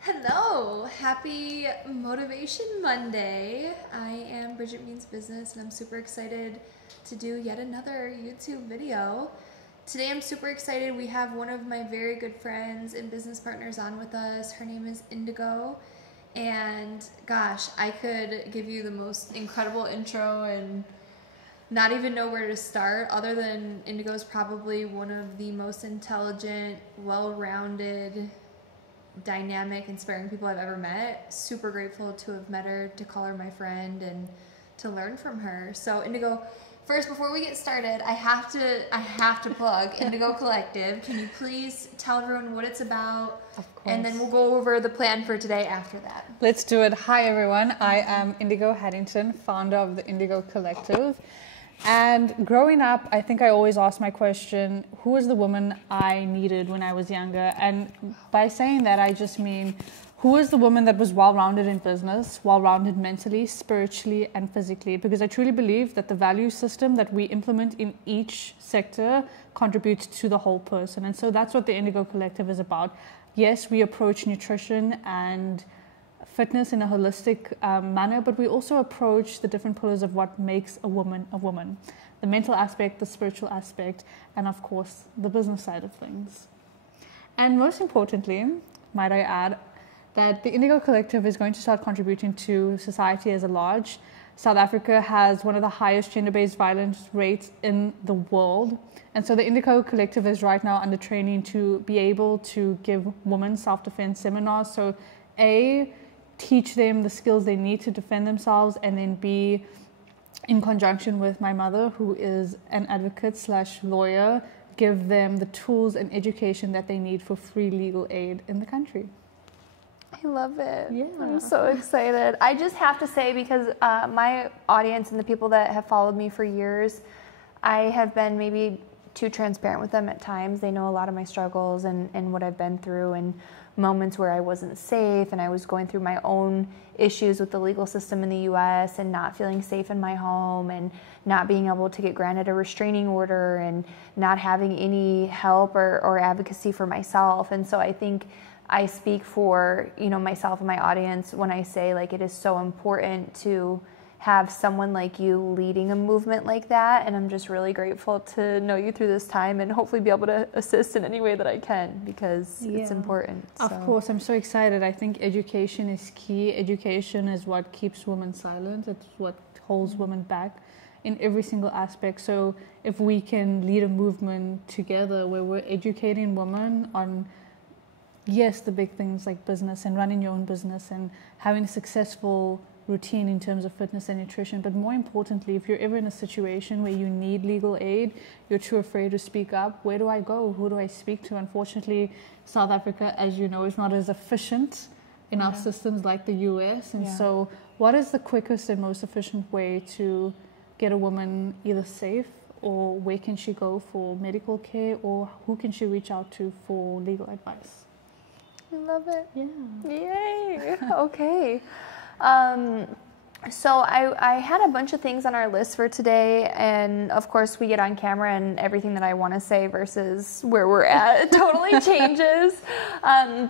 Hello, happy Motivation Monday. I am Bridget Means Business and I'm super excited to do yet another YouTube video. Today I'm super excited. We have one of my very good friends and business partners on with us. Her name is Indigo. And gosh, I could give you the most incredible intro and not even know where to start, other than Indigo is probably one of the most intelligent, well-rounded, dynamic, inspiring people I've ever met. Super grateful to have met her, to call her my friend, and to learn from her. So Indigo, first, before we get started, I have to plug Indigo Collective. Can you please tell everyone what it's about? Of course. And then we'll go over the plan for today after that. Let's do it. Hi everyone, I am Indigo Haddington, founder of the Indigo Collective. And growing up, I think I always asked my question, who was the woman I needed when I was younger? And by saying that, I just mean, who was the woman that was well-rounded in business, well-rounded mentally, spiritually, and physically? Because I truly believe that the value system that we implement in each sector contributes to the whole person. And so that's what the Indigo Collective is about. Yes, we approach nutrition and fitness in a holistic manner, but we also approach the different pillars of what makes a woman a woman. The mental aspect, the spiritual aspect, and of course, the business side of things. And most importantly, might I add, that the Indigo Collective is going to start contributing to society as a large. South Africa has one of the highest gender-based violence rates in the world. And so the Indigo Collective is right now under training to be able to give women self-defense seminars. So A, teach them the skills they need to defend themselves, and then B, in conjunction with my mother, who is an advocate / lawyer, give them the tools and education that they need for free legal aid in the country. I love it. Yeah. I'm so excited. I just have to say, because my audience and the people that have followed me for years, I have been maybe too transparent with them at times. They know a lot of my struggles and what I've been through, and moments where I wasn't safe and I was going through my own issues with the legal system in the US and not feeling safe in my home and not being able to get granted a restraining order and not having any help or advocacy for myself. And so I think I speak for, myself and my audience when I say, like, it is so important to have someone like you leading a movement like that, and I'm just really grateful to know you through this time and hopefully be able to assist in any way that I can, because it's important. Of course, I'm so excited. I think education is key. Education is what keeps women silent. It's what holds women back in every single aspect. So if we can lead a movement together where we're educating women on, yes, the big things like business and running your own business and having a successful routine in terms of fitness and nutrition, but more importantly, if you're ever in a situation where you need legal aid, you're too afraid to speak up, where do I go? Who do I speak to? Unfortunately, South Africa, as you know, is not as efficient in our systems like the US. And so what is the quickest and most efficient way to get a woman either safe, or where can she go for medical care, or who can she reach out to for legal advice? I love it. Yeah. Yay. Okay. So I had a bunch of things on our list for today, and of course we get on camera and everything that I want to say versus where we're at totally changes.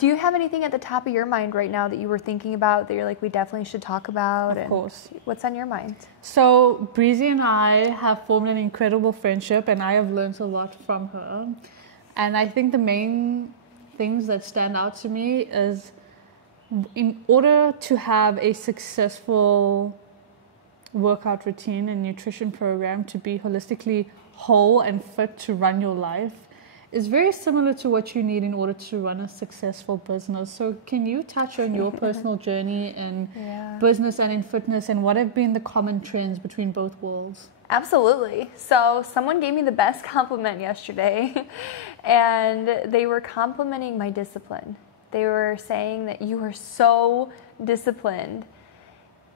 Do you have anything at the top of your mind right now that you were thinking about that you're like, we definitely should talk about? Of course. What's on your mind? So Breezy and I have formed an incredible friendship, and I have learned a lot from her. And I think the main things that stand out to me is, in order to have a successful workout routine and nutrition program, to be holistically whole and fit to run your life, is very similar to what you need in order to run a successful business. So can you touch on your personal journey in business and in fitness, and what have been the common trends between both worlds? Absolutely. So someone gave me the best compliment yesterday, and they were complimenting my discipline. They were saying that you are so disciplined.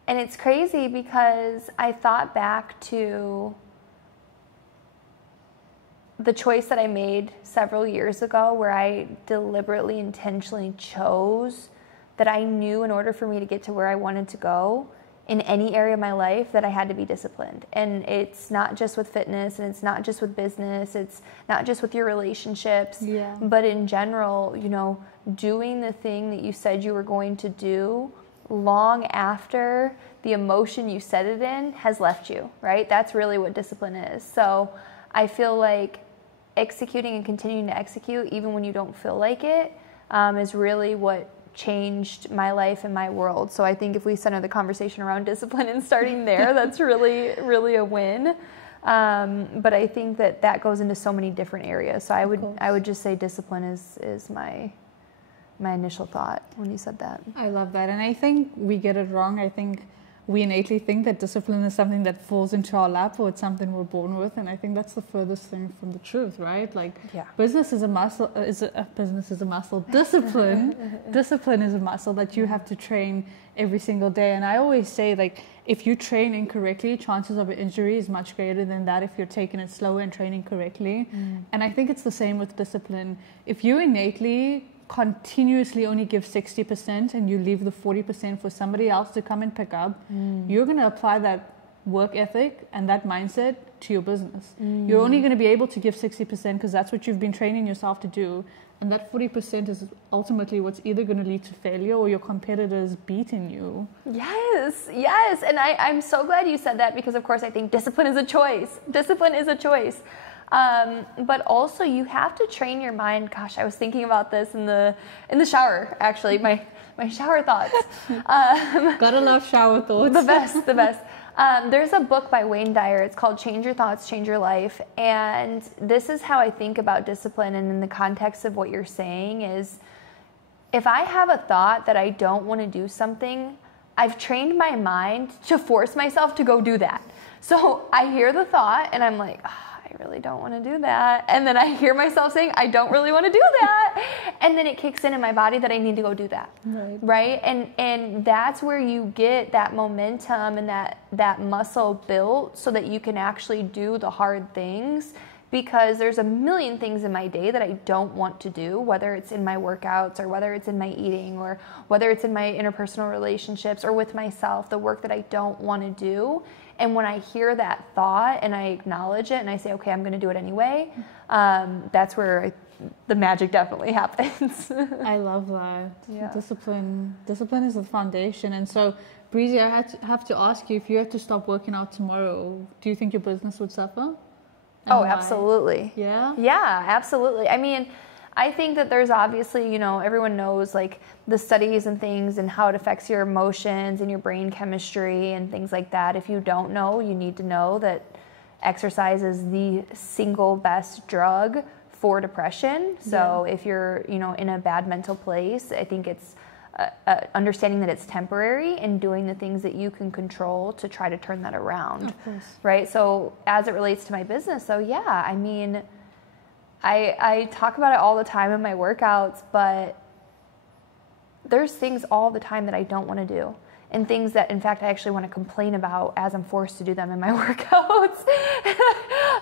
And it's crazy because I thought back to the choice that I made several years ago, where I deliberately, intentionally chose that I knew in order for me to get to where I wanted to go in any area of my life that I had to be disciplined. And it's not just with fitness, and it's not just with business, it's not just with your relationships, but in general, you know, doing the thing that you said you were going to do long after the emotion you set it in has left you, right? That's really what discipline is. So I feel like executing and continuing to execute even when you don't feel like it is really what changed my life and my world. So I think if we center the conversation around discipline and starting there, that's really, really a win. But I think that goes into so many different areas. So I would just say discipline is my initial thought when you said that. I love that. And I think we get it wrong. I think we innately think that discipline is something that falls into our lap, or it's something we're born with. And I think that's the furthest thing from the truth, right? Like, business is a muscle. Business is a muscle. Discipline is a muscle that you have to train every single day. And I always say, like, if you train incorrectly, chances of an injury is much greater than that if you're taking it slower and training correctly. And I think it's the same with discipline. If you innately continuously only give 60% and you leave the 40% for somebody else to come and pick up, you're going to apply that work ethic and that mindset to your business. You're only going to be able to give 60% because that's what you've been training yourself to do. And that 40% is ultimately what's either going to lead to failure or your competitors beating you. Yes. And I'm so glad you said that, because of course I think discipline is a choice. But also you have to train your mind. Gosh, I was thinking about this in the shower, actually, my shower thoughts. Gotta love shower thoughts. The best. There's a book by Wayne Dyer. It's called Change Your Thoughts, Change Your Life. And this is how I think about discipline. And in the context of what you're saying is, if I have a thought that I don't want to do something, I've trained my mind to force myself to go do that. So I hear the thought and I'm like, I really don't want to do that. And then I hear myself saying, I don't really want to do that. And then it kicks in my body that I need to go do that. Right? And that's where you get that momentum and that muscle built so that you can actually do the hard things. Because there's a million things in my day that I don't want to do, whether it's in my workouts or whether it's in my eating or whether it's in my interpersonal relationships or with myself, the work that I don't want to do. And when I hear that thought and I acknowledge it and I say, okay, I'm going to do it anyway, that's where the magic definitely happens. I love that. Yeah. Discipline is the foundation. And so, Breezy, I have to ask you, if you had to stop working out tomorrow, do you think your business would suffer? Oh, absolutely. Yeah? Yeah, absolutely. I mean, I think that there's obviously, everyone knows like the studies and things and how it affects your emotions and your brain chemistry and things like that. If you don't know, you need to know that exercise is the single best drug for depression. So if you're, in a bad mental place, I think it's understanding that it's temporary and doing the things that you can control to try to turn that around. Of course. Right? So as it relates to my business, so yeah, I mean, I talk about it all the time in my workouts, but there's things all the time that I don't want to do. And things that, in fact, I actually want to complain about as I'm forced to do them in my workouts.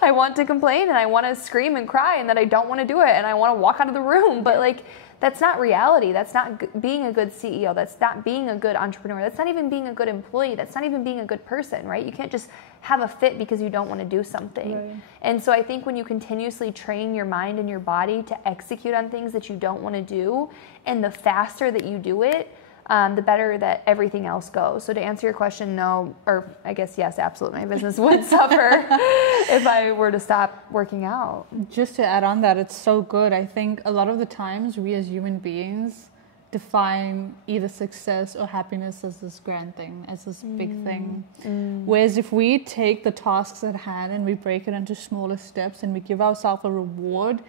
I want to complain and I want to scream and cry and that I don't want to do it and I want to walk out of the room. But like, that's not reality. That's not being a good CEO. That's not being a good entrepreneur. That's not even being a good employee. That's not even being a good person, right? You can't just have a fit because you don't want to do something. Right. And so I think when you continuously train your mind and your body to execute on things that you don't want to do, and the faster that you do it, the better that everything else goes. So to answer your question, no, or I guess yes, absolutely. My business would suffer if I were to stop working out. Just to add on that, it's so good. I think a lot of the times we as human beings define either success or happiness as this grand thing, as this big thing. Whereas if we take the tasks at hand and we break it into smaller steps and we give ourselves a reward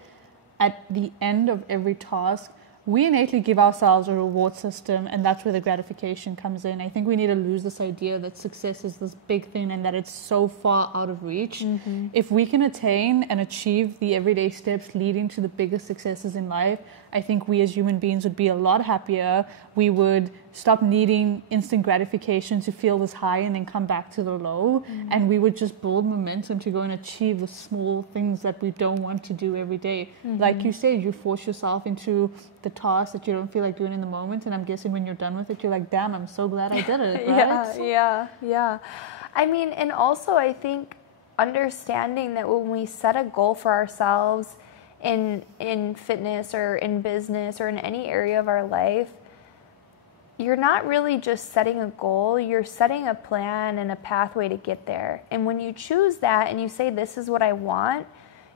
at the end of every task, we innately give ourselves a reward system, and that's where the gratification comes in. I think we need to lose this idea that success is this big thing and that it's so far out of reach. If we can attain and achieve the everyday steps leading to the biggest successes in life, I think we as human beings would be a lot happier. We would stop needing instant gratification to feel this high and then come back to the low. And we would just build momentum to go and achieve the small things that we don't want to do every day. Like you said, you force yourself into the task that you don't feel like doing in the moment, and I'm guessing when you're done with it, you're like, damn, I'm so glad I did it, right? Yeah. I mean, and also I think understanding that when we set a goal for ourselves in fitness or in business or in any area of our life, you're not really just setting a goal, you're setting a plan and a pathway to get there. And when you choose that and you say, this is what I want,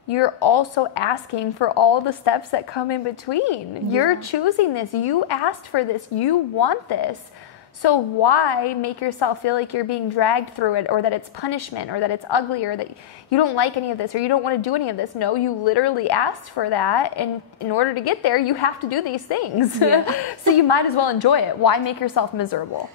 you're also asking for all the steps that come in between. You're choosing this. You asked for this. You want this. So why make yourself feel like you're being dragged through it, or that it's punishment, or that it's ugly, or that you don't like any of this, or you don't want to do any of this? No, you literally asked for that, and in order to get there, you have to do these things. So you might as well enjoy it. Why make yourself miserable?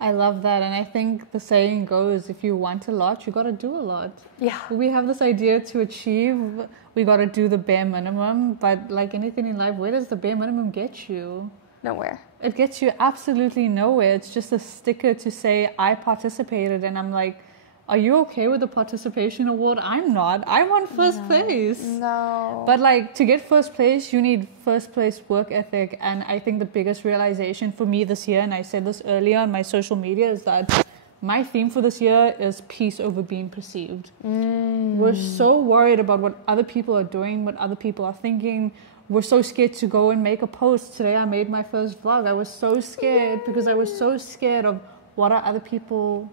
I love that. And I think the saying goes, if you want a lot, you got to do a lot. Yeah. We have this idea to achieve, we got to do the bare minimum. But like anything in life, where does the bare minimum get you? Nowhere. It gets you absolutely nowhere. It's just a sticker to say, I participated. And I'm like, are you okay with the participation award? I'm not. I want first place. No. But like, to get first place, you need first place work ethic. And I think the biggest realization for me this year, and I said this earlier on my social media, is that my theme for this year is peace over being perceived. We're so worried about what other people are doing, what other people are thinking. We're so scared to go and make a post. Today I made my first vlog. I was so scared because I was so scared of what are other people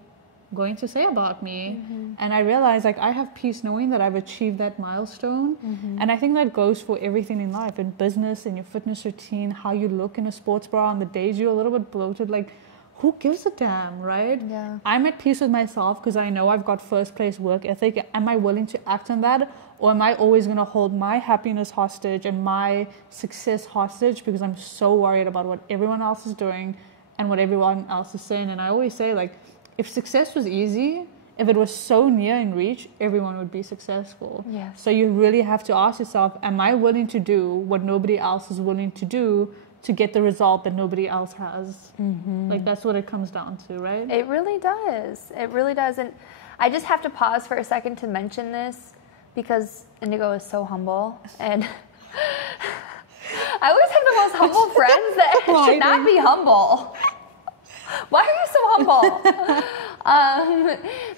going to say about me. And I realized, like, I have peace knowing that I've achieved that milestone. And I think that goes for everything in life, in business, in your fitness routine, how you look in a sports bra on the days you're a little bit bloated. Like, who gives a damn, right? Yeah. I'm at peace with myself because I know I've got first place work ethic. Am I willing to act on that? Or am I always going to hold my happiness hostage and my success hostage because I'm so worried about what everyone else is doing and what everyone else is saying? And I always say, like, if success was easy, if it was so near in reach, everyone would be successful. Yes. So you really have to ask yourself, am I willing to do what nobody else is willing to do to get the result that nobody else has? Like, that's what it comes down to, right? It really does. It really does. And I just have to pause for a second to mention this because Indigo is so humble. And I always have the most humble friends that should not be humble. Why are you so humble?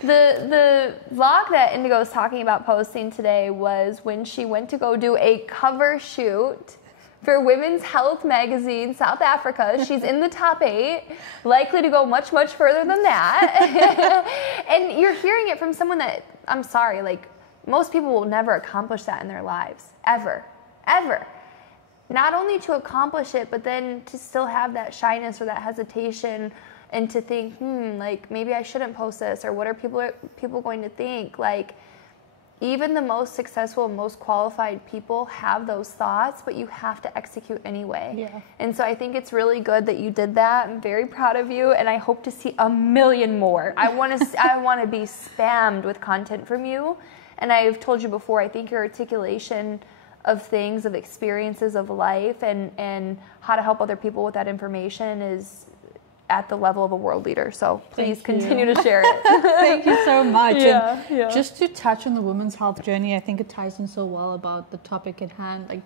The vlog that Indigo is talking about posting today was when she went to go do a cover shoot for Women's Health magazine, South Africa. She's in the top 8, likely to go much, much further than that. And you're hearing it from someone that, I'm sorry, like, most people will never accomplish that in their lives, ever. Not only to accomplish it, but then to still have that shyness or that hesitation and to think, like, maybe I shouldn't post this, or what are people going to think? Like, even the most successful, most qualified people have those thoughts, but you have to execute anyway. Yeah. And so I think it's really good that you did that. I'm very proud of you, and I hope to see a million more. I want to be spammed with content from you. And I've told you before, I think your articulation of things, of experiences of life, and how to help other people with that information is at the level of a world leader. So please continue to share it. Thank you so much. Yeah. Just to touch on the women's health journey, I think it ties in so well about the topic at hand. Like,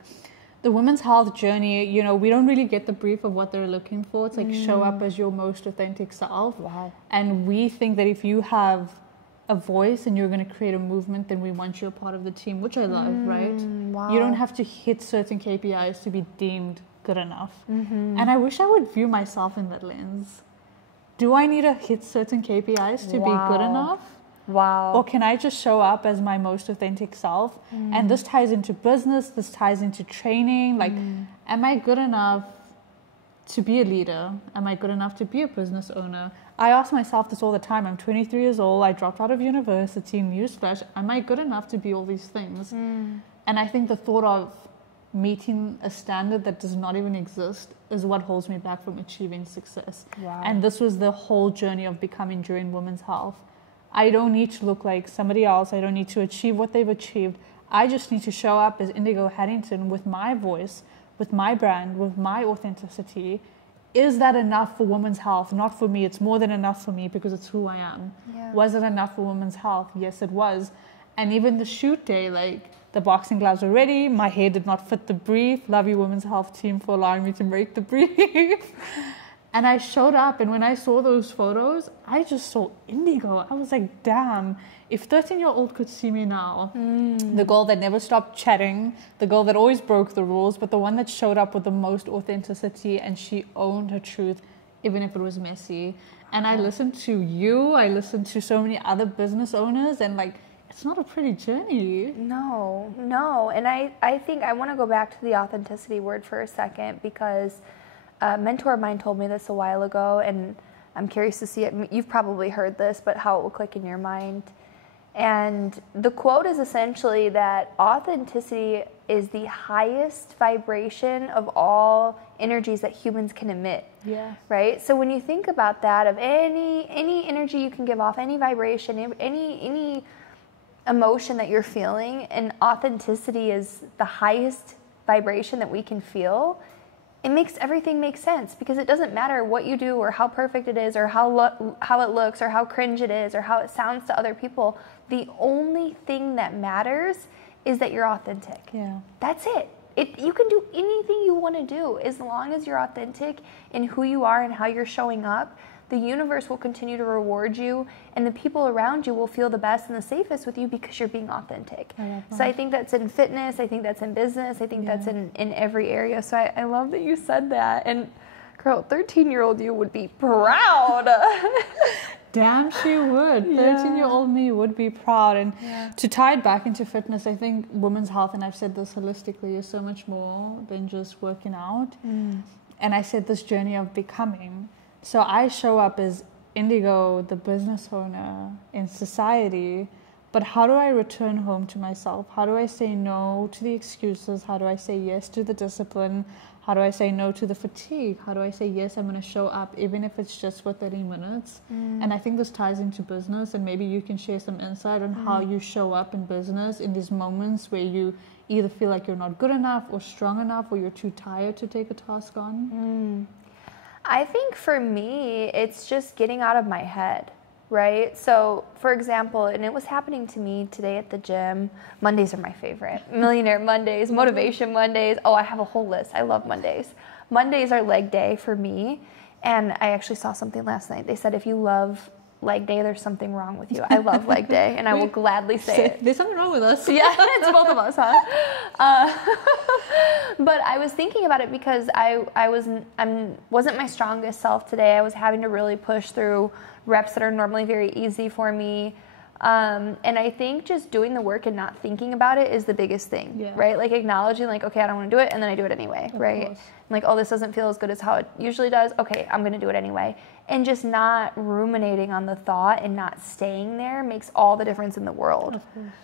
the women's health journey, you know, we don't really get the brief of what they're looking for. It's like, show up as your most authentic self. Wow. And we think that if you have a voice and you're going to create a movement, then we want you a part of the team, which I love, right? Wow. You don't have to hit certain KPIs to be deemed good enough. And I wish I would view myself in that lens. Do I need to hit certain KPIs to be good enough? Wow. Or can I just show up as my most authentic self? And this ties into business, this ties into training. Like, am I good enough to be a leader? Am I good enough to be a business owner? I ask myself this all the time. I'm 23 years old. I dropped out of university. Newsflash. Am I good enough to be all these things? And I think the thought of meeting a standard that does not even exist is what holds me back from achieving success. Wow. And this was the whole journey of becoming during women's health. I don't need to look like somebody else. I don't need to achieve what they've achieved. I just need to show up as Indigo Haddington with my voice, with my brand, with my authenticity. Is that enough for women's health? Not for me. It's more than enough for me because it's who I am. Yeah. Was it enough for women's health? Yes, it was. And even the shoot day, like, The boxing gloves were ready. My hair did not fit the brief. Love you, Women's Health Team, for allowing me to break the brief. And I showed up, and when I saw those photos, I just saw Indigo. I was like, damn, if 13-year-old could see me now, the girl that never stopped chatting, the girl that always broke the rules, but the one that showed up with the most authenticity, and she owned her truth, even if it was messy. And I listened to you, I listened to so many other business owners, and like, it's not a pretty journey. No. And I think I want to go back to the authenticity word for a second, because a mentor of mine told me this a while ago, and I'm curious to see it. You've probably heard this, but how it will click in your mind. And the quote is essentially that authenticity is the highest vibration of all energies that humans can emit. Yeah. Right? So when you think about that, of any energy you can give off, any vibration, any emotion that you're feeling, and authenticity is the highest vibration that we can feel, it makes everything make sense, because it doesn't matter what you do or how perfect it is or how it looks or how cringe it is or how it sounds to other people. The only thing that matters is that you're authentic. Yeah. That's it. You can do anything you want to do as long as you're authentic in who you are and how you're showing up. The universe will continue to reward you, and the people around you will feel the best and the safest with you because you're being authentic. So I think that's in fitness, I think that's in business, I think that's in every area. So I love that you said that. And girl, 13-year-old you would be proud. Damn, she would. 13-year-old me would be proud. And to tie it back into fitness, I think women's health, and I've said this holistically, is so much more than just working out. And I said this journey of becoming. So I show up as Indigo, the business owner in society, but how do I return home to myself? How do I say no to the excuses? How do I say yes to the discipline? How do I say no to the fatigue? How do I say yes, I'm going to show up, even if it's just for 30 minutes? And I think this ties into business, and maybe you can share some insight on how you show up in business in these moments where you either feel like you're not good enough or strong enough, or you're too tired to take a task on. I think for me, it's just getting out of my head, right? So, for example, and it was happening to me today at the gym. Mondays are my favorite. Millionaire Mondays, Motivation Mondays. Oh, I have a whole list. I love Mondays. Mondays are leg day for me. And I actually saw something last night. They said if you love leg day, there's something wrong with you. I love leg day, and I will gladly say it. There's something wrong with us. Yeah, it's both of us, huh? But I was thinking about it because I wasn't my strongest self today. I was having to really push through reps that are normally very easy for me. And I think just doing the work and not thinking about it is the biggest thing, right? Like acknowledging like, okay, I don't want to do it, and then I do it anyway, right? I'm like, oh, this doesn't feel as good as how it usually does. Okay, I'm going to do it anyway. And just not ruminating on the thought and not staying there makes all the difference in the world,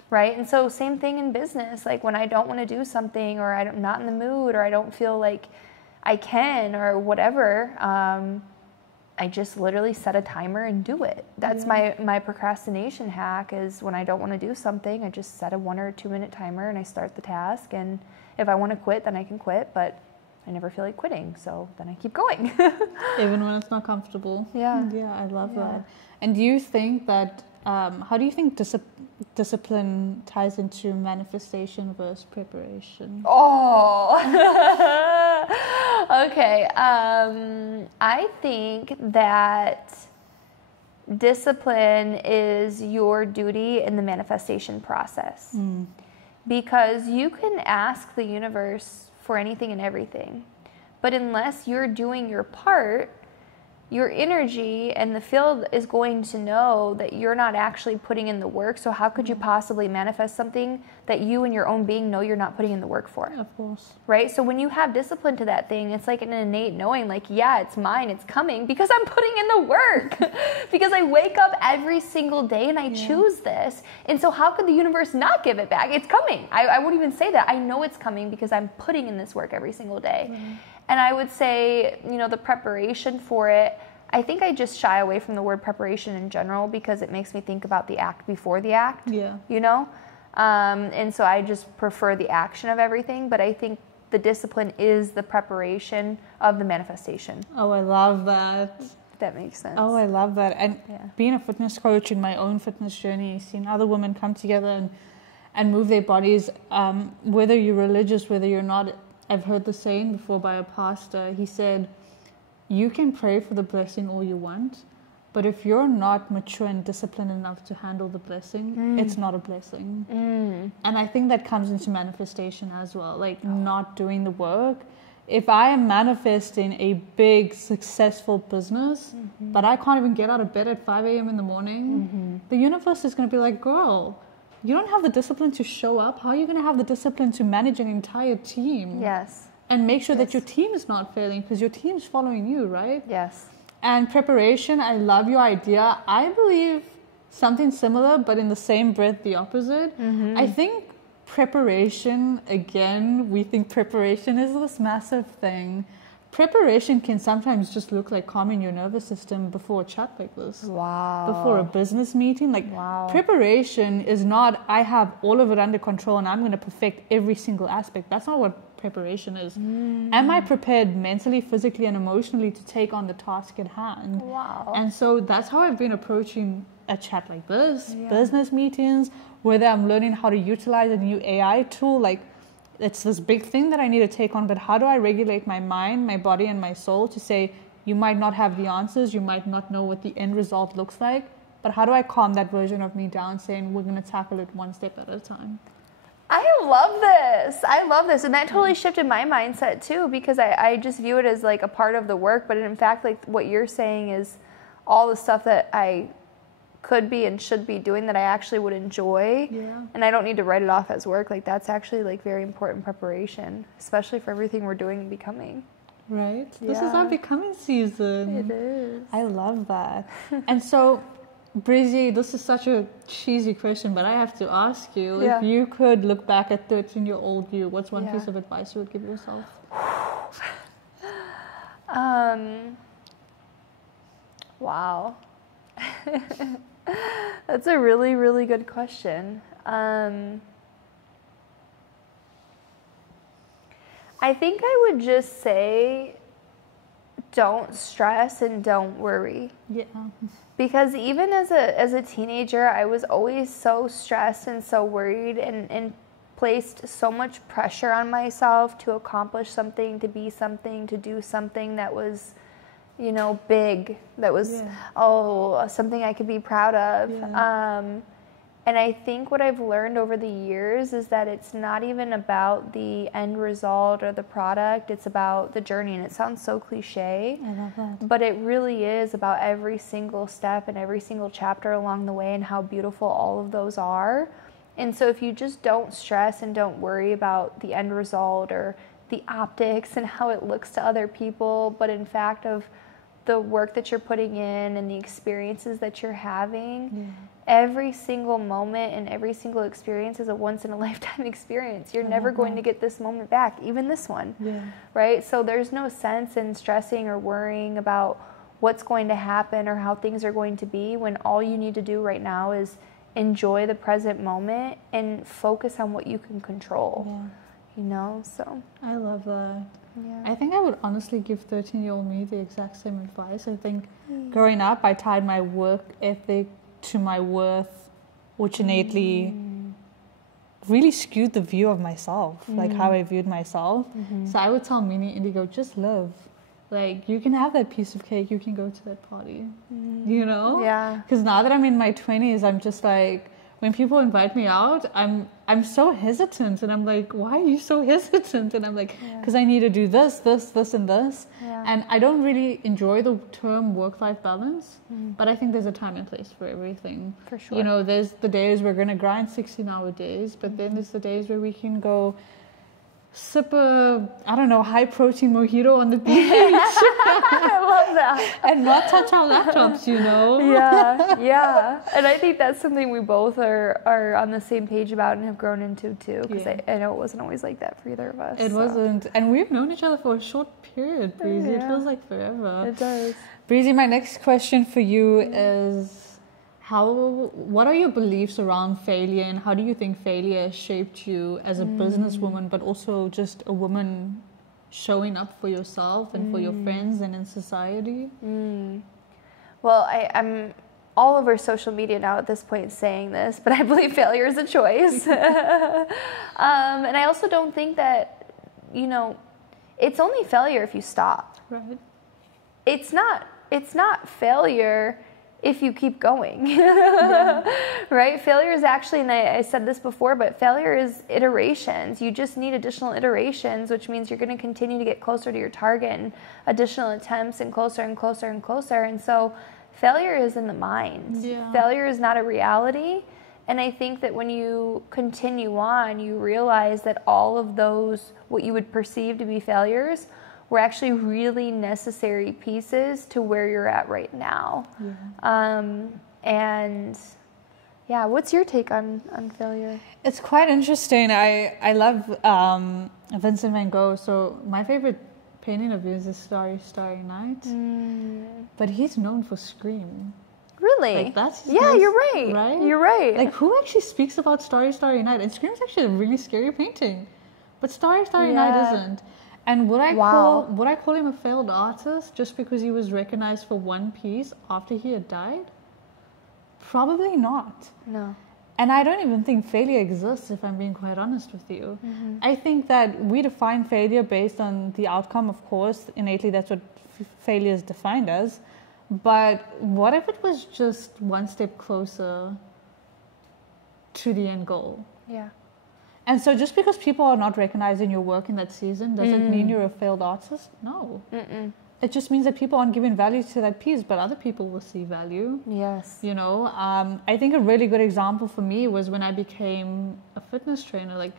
right? And so same thing in business. Like when I don't want to do something, or I'm not in the mood, or I don't feel like I can, or whatever, I just literally set a timer and do it. That's my procrastination hack, is when I don't want to do something, I just set a 1 or 2 minute timer and I start the task. And if I want to quit, then I can quit, but I never feel like quitting, so then I keep going. Even when it's not comfortable. Yeah, I love that. And do you think that, how do you think discipline ties into manifestation versus preparation? Oh, okay. I think that discipline is your duty in the manifestation process, because you can ask the universe for anything and everything, but unless you're doing your part, your energy and the field is going to know that you're not actually putting in the work. So how could you possibly manifest something that you and your own being know you're not putting in the work for? Of course. Right? So when you have discipline to that thing, it's like an innate knowing, like, yeah, it's mine, it's coming, because I'm putting in the work. Because I wake up every single day and I choose this. And so how could the universe not give it back? It's coming. I won't even say that. I know it's coming because I'm putting in this work every single day. And I would say, the preparation for it, I think I just shy away from the word preparation in general because it makes me think about the act before the act, and so I just prefer the action of everything. But I think the discipline is the preparation of the manifestation. Oh, I love that. That makes sense. Oh, I love that. And being a fitness coach in my own fitness journey, seeing other women come together and move their bodies, whether you're religious, whether you're not. I've heard the saying before by a pastor. He said, you can pray for the blessing all you want, but if you're not mature and disciplined enough to handle the blessing, it's not a blessing. And I think that comes into manifestation as well, like not doing the work. If I am manifesting a big, successful business, but I can't even get out of bed at 5 a.m. in the morning, the universe is going to be like, girl, you don't have the discipline to show up. How are you going to have the discipline to manage an entire team? Yes. And make sure that your team is not failing, because your team's following you, right? Yes. And preparation, I love your idea. I believe something similar, but in the same breath, the opposite. I think preparation, again, we think preparation is this massive thing. Preparation can sometimes just look like calming your nervous system before a chat like this. Wow. Before a business meeting. Like, preparation is not, I have all of it under control and I'm going to perfect every single aspect. That's not what preparation is. Am I prepared mentally, physically, and emotionally to take on the task at hand? Wow. And so that's how I've been approaching a chat like this, business meetings, whether I'm learning how to utilize a new AI tool, like it's this big thing that I need to take on, but how do I regulate my mind, my body, and my soul to say, you might not have the answers, you might not know what the end result looks like, but how do I calm that version of me down, saying we're going to tackle it one step at a time? I love this. I love this. And that totally shifted my mindset too, because I just view it as like a part of the work. But in fact, like what you're saying is all the stuff that I could be and should be doing that I actually would enjoy. Yeah. And I don't need to write it off as work. Like that's actually like very important preparation, especially for everything we're doing and becoming. Right. This is our becoming season. It is. I love that. And so, Brizzy, this is such a cheesy question, but I have to ask you, if you could look back at 13-year-old you, what's one piece of advice you would give yourself? Wow. That's a really, really good question. I think I would just say, don't stress and don't worry. Yeah. Because even as a teenager, I was always so stressed and so worried and placed so much pressure on myself to accomplish something, to be something, to do something that was, you know, big, that was, something I could be proud of. Yeah. And I think what I've learned over the years is that it's not even about the end result or the product, it's about the journey. And it sounds so cliche, I love that. but it really is about every single step and every single chapter along the way and how beautiful all of those are. And so if you just don't stress and don't worry about the end result or the optics and how it looks to other people, but in fact of the work that you're putting in and the experiences that you're having, every single moment and every single experience is a once-in-a-lifetime experience. You're never going to get this moment back, even this one, right? So there's no sense in stressing or worrying about what's going to happen or how things are going to be when all you need to do right now is enjoy the present moment and focus on what you can control, you know, so. I love that. Yeah. I think I would honestly give 13-year-old me the exact same advice. I think growing up, I tied my work ethic to my worth, which innately really skewed the view of myself, like how I viewed myself. So I would tell Mini Indigo, just live. Like, you can have that piece of cake, you can go to that party, you know? Yeah. Because now that I'm in my 20s, I'm just like, when people invite me out, I'm so hesitant, and I'm like, why are you so hesitant? And I'm like, because I need to do this, and this. And I don't really enjoy the term work-life balance, but I think there's a time and place for everything. For sure. You know, there's the days we're going to grind 16-hour days, but then there's the days where we can go sip a, I don't know, high-protein mojito on the beach. I love that. And not touch our laptops, you know? Yeah. And I think that's something we both are on the same page about and have grown into too, because I know it wasn't always like that for either of us. It wasn't. And we've known each other for a short period, Breezy. It feels like forever. It does. Breezy, my next question for you is, what are your beliefs around failure, and how do you think failure has shaped you as a businesswoman, but also just a woman showing up for yourself and for your friends and in society? Well, I'm all over social media now at this point saying this, but I believe failure is a choice. And I also don't think that, you know, it's only failure if you stop. Right. It's not failure if you keep going. Right? Failure is actually, and I said this before, but failure is iterations. You just need additional iterations, which means you're going to continue to get closer to your target and additional attempts and closer and closer and closer. And so failure is in the mind. Yeah. Failure is not a reality. And I think that when you continue on, you realize that all of those, what you would perceive to be failures, were actually really necessary pieces to where you're at right now. Yeah. And yeah, what's your take on failure? It's quite interesting. I love Vincent van Gogh. So my favorite painting of his is Starry, Starry Night. But he's known for Scream. Really? Like that's you're right. Right? You're right. Like who actually speaks about Starry, Starry Night? And Scream's actually a really scary painting. But Starry, Starry Night isn't. And would I call him a failed artist just because he was recognized for one piece after he had died? Probably not. No. And I don't even think failure exists, if I'm being quite honest with you. I think that we define failure based on the outcome, of course. Innately, that's what failure is defined as. But what if it was just one step closer to the end goal? Yeah. And so just because people are not recognizing your work in that season, does it mean you're a failed artist? No. It just means that people aren't giving value to that piece, but other people will see value. Yes. You know, I think a really good example for me was when I became a fitness trainer. Like,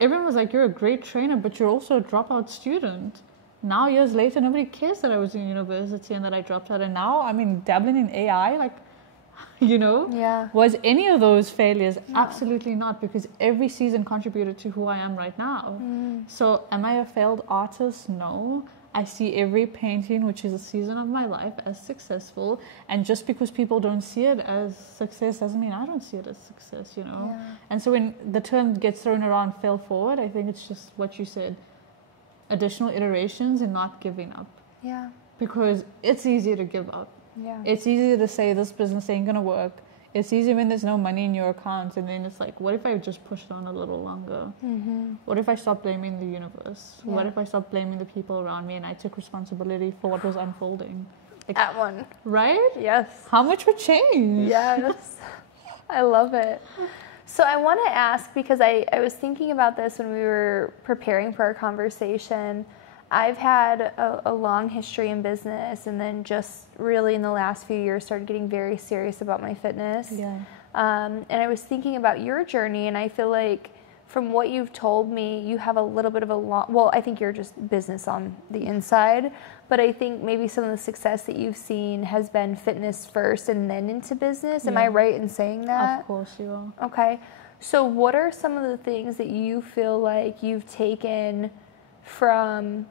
everyone was like, you're a great trainer, but you're also a dropout student. Now, years later, nobody cares that I was in university and that I dropped out. And now, I mean, dabbling in AI, like, you know? Yeah. Was any of those failures? No. Absolutely not, because every season contributed to who I am right now. So am I a failed artist? No. I see every painting, which is a season of my life, as successful. And just because people don't see it as success doesn't mean I don't see it as success, you know? Yeah. And so when the term gets thrown around, fail forward, I think it's just what you said. Additional iterations and not giving up. Yeah. Because it's easier to give up. Yeah. It's easier to say this business ain't gonna work. It's easier when there's no money in your account, and then it's like, what if I just push it on a little longer? What if I stop blaming the universe? Yeah. What if I stop blaming the people around me and I took responsibility for what was unfolding? Like, At one. Right? Yes. How much would change? Yes. I love it. So I want to ask, because I was thinking about this when we were preparing for our conversation. I've had a long history in business, and then just really in the last few years started getting very serious about my fitness. Yeah. And I was thinking about your journey, and I feel like from what you've told me, you have a little bit of I think you're just business on the inside, but I think maybe some of the success that you've seen has been fitness first and then into business. Am I right in saying that? Of course you are. Okay. So what are some of the things that you feel like you've taken from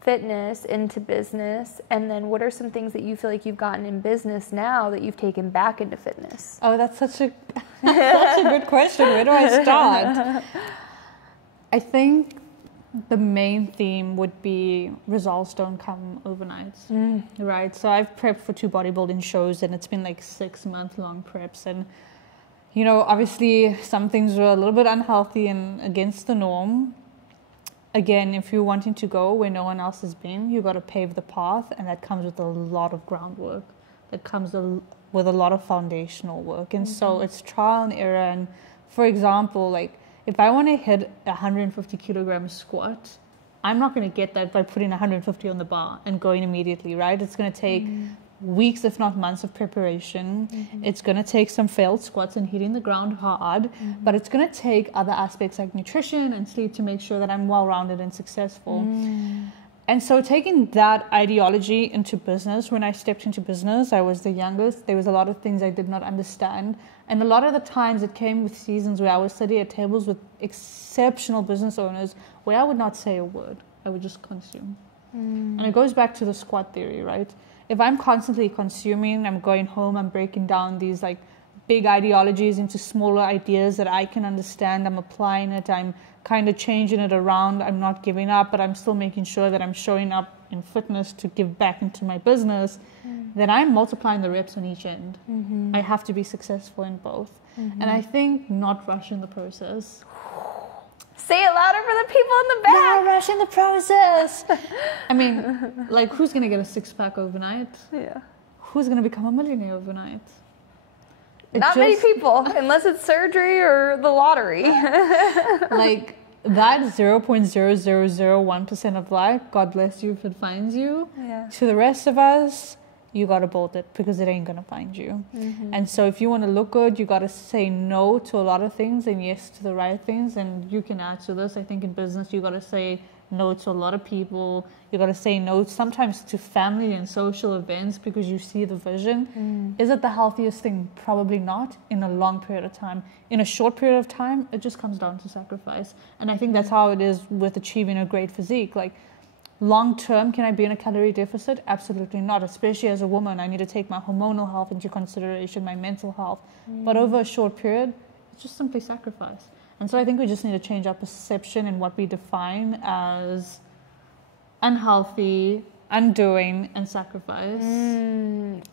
fitness into business, and then what are some things that you feel like you've gotten in business now that you've taken back into fitness? Oh, that's such a good question. Where do I start? I think the main theme would be results don't come overnight, right? So I've prepped for 2 bodybuilding shows, and it's been like 6-month-long preps, and you know, obviously some things were a little bit unhealthy and against the norm. Again, if you're wanting to go where no one else has been, you got to pave the path, and that comes with a lot of groundwork. That comes with a lot of foundational work, and so it's trial and error. And for example, like if I want to hit 150 kilogram squat, I'm not going to get that by putting 150 on the bar and going immediately, right? It's going to take weeks, if not months, of preparation. It's going to take some failed squats and hitting the ground hard, but it's going to take other aspects like nutrition and sleep to make sure that I'm well-rounded and successful. And so taking that ideology into business, when I stepped into business, I was the youngest. There was a lot of things I did not understand. And a lot of the times it came with seasons where I was sitting at tables with exceptional business owners where I would not say a word. I would just consume. And it goes back to the squat theory, right? If I'm constantly consuming, I'm going home, I'm breaking down these like big ideologies into smaller ideas that I can understand. I'm applying it. I'm kind of changing it around. I'm not giving up, but I'm still making sure that I'm showing up in fitness to give back into my business, then I'm multiplying the reps on each end. I have to be successful in both. And I think not rushing the process. Say it louder for the people in the back. Not rushing the process. I mean, like, who's going to get a six-pack overnight? Yeah. Who's going to become a millionaire overnight? Not many people, unless it's surgery or the lottery. Like, that 0.0001% of luck, God bless you if it finds you. Yeah. To the rest of us, you got to bolt it because it ain't going to find you. And so if you want to look good, you got to say no to a lot of things and yes to the right things. And you can add to this. I think in business, you got to say no to a lot of people. You got to say no sometimes to family and social events because you see the vision. Is it the healthiest thing? Probably not in a long period of time. In a short period of time, it just comes down to sacrifice. And I think that's how it is with achieving a great physique. Like, long term, can I be in a calorie deficit? Absolutely not. Especially as a woman, I need to take my hormonal health into consideration, my mental health. But over a short period, it's just simply sacrifice. And so I think we just need to change our perception and what we define as unhealthy, undoing, and sacrifice.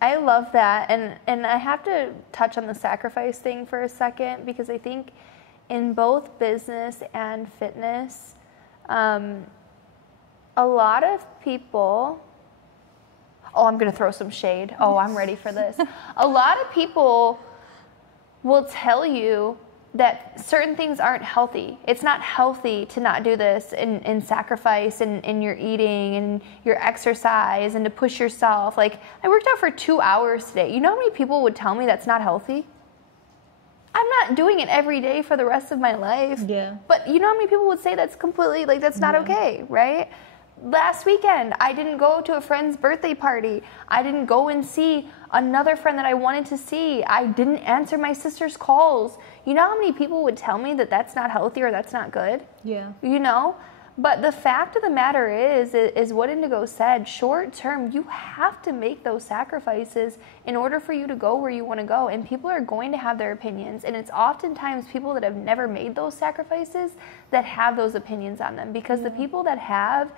I love that. And I have to touch on the sacrifice thing for a second because I think in both business and fitness, a lot of people, I'm going to throw some shade. I'm ready for this. A lot of people will tell you that certain things aren't healthy. It's not healthy to not do this and sacrifice in your eating and your exercise and to push yourself. Like, I worked out for 2 hours today. You know how many people would tell me that's not healthy? I'm not doing it every day for the rest of my life. Yeah. But you know how many people would say that's completely, like, that's not okay, right? Last weekend, I didn't go to a friend's birthday party. I didn't go and see another friend that I wanted to see. I didn't answer my sister's calls. You know how many people would tell me that that's not healthy or that's not good? Yeah. You know? But the fact of the matter is what Indigo said, short term, you have to make those sacrifices in order for you to go where you want to go. And people are going to have their opinions. And it's oftentimes people that have never made those sacrifices that have those opinions on them. Because the people that have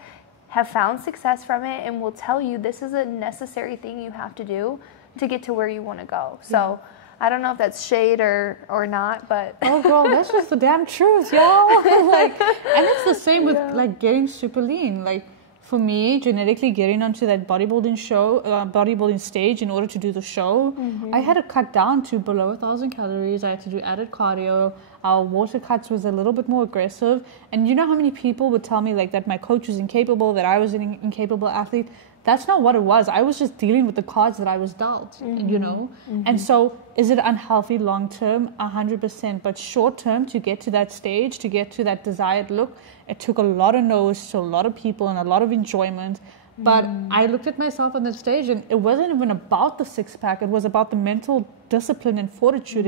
found success from it and will tell you this is a necessary thing you have to do to get to where you want to go. So I don't know if that's shade or not, but oh girl, that's just the damn truth, y'all. Like, and it's the same with like getting super lean. Like, for me, genetically getting onto that bodybuilding stage in order to do the show, I had to cut down to below 1,000 calories. I had to do added cardio. Our water cuts was a little bit more aggressive. And you know how many people would tell me like that my coach was incapable, that I was an incapable athlete? That's not what it was. I was just dealing with the cards that I was dealt, you know? And so is it unhealthy long term? 100%. But short term, to get to that stage, to get to that desired look, it took a lot of no's to a lot of people and a lot of enjoyment. But I looked at myself on the stage and it wasn't even about the six-pack. It was about the mental discipline and fortitude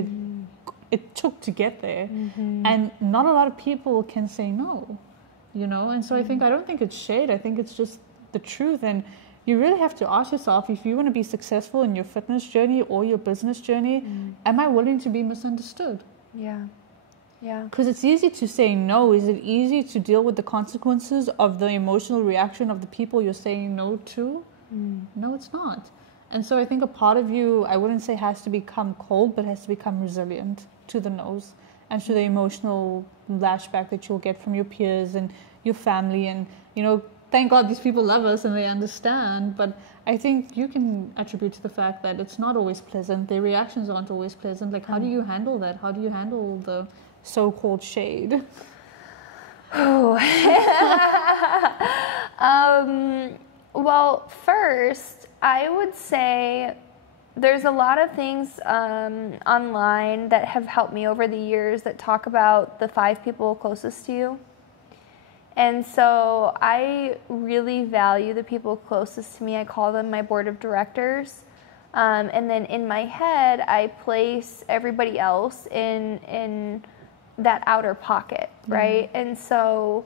it took to get there. And not a lot of people can say no, you know? And so I don't think it's shade. I think it's just the truth. And you really have to ask yourself, if you want to be successful in your fitness journey or your business journey, am I willing to be misunderstood? Yeah. Because it's easy to say no. Is it easy to deal with the consequences of the emotional reaction of the people you're saying no to? No, it's not. And so I think a part of you, I wouldn't say has to become cold, but has to become resilient to the no's and to the emotional lashback that you'll get from your peers and your family. And, you know, thank God these people love us and they understand. But I think you can attribute to the fact that it's not always pleasant. Their reactions aren't always pleasant. Like, how do you handle that? How do you handle the so-called shade? Well, first, I would say there's a lot of things online that have helped me over the years that talk about the 5 people closest to you. And so I really value the people closest to me. I call them my board of directors. And then in my head, I place everybody else in that outer pocket, right? And so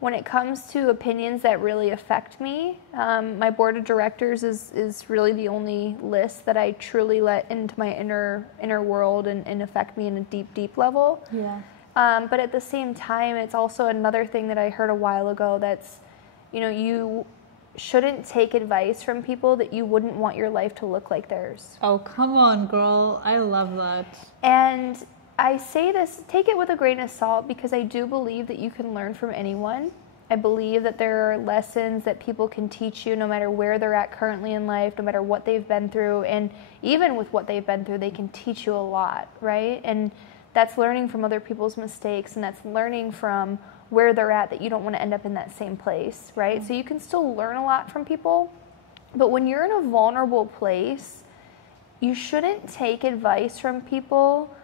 when it comes to opinions that really affect me, my board of directors is really the only list that I truly let into my inner world and affect me in a deep, deep level. Yeah. But at the same time, it's also another thing that I heard a while ago that's, you know, shouldn't take advice from people that you wouldn't want your life to look like theirs. Oh, come on, girl. I love that. And I say this, take it with a grain of salt, because I do believe that you can learn from anyone. I believe that there are lessons that people can teach you no matter where they're at currently in life, no matter what they've been through. And even with what they've been through, they can teach you a lot, right? And that's learning from other people's mistakes, and that's learning from where they're at, that you don't want to end up in that same place, right? Mm-hmm. So you can still learn a lot from people, but when you're in a vulnerable place, you shouldn't take advice from people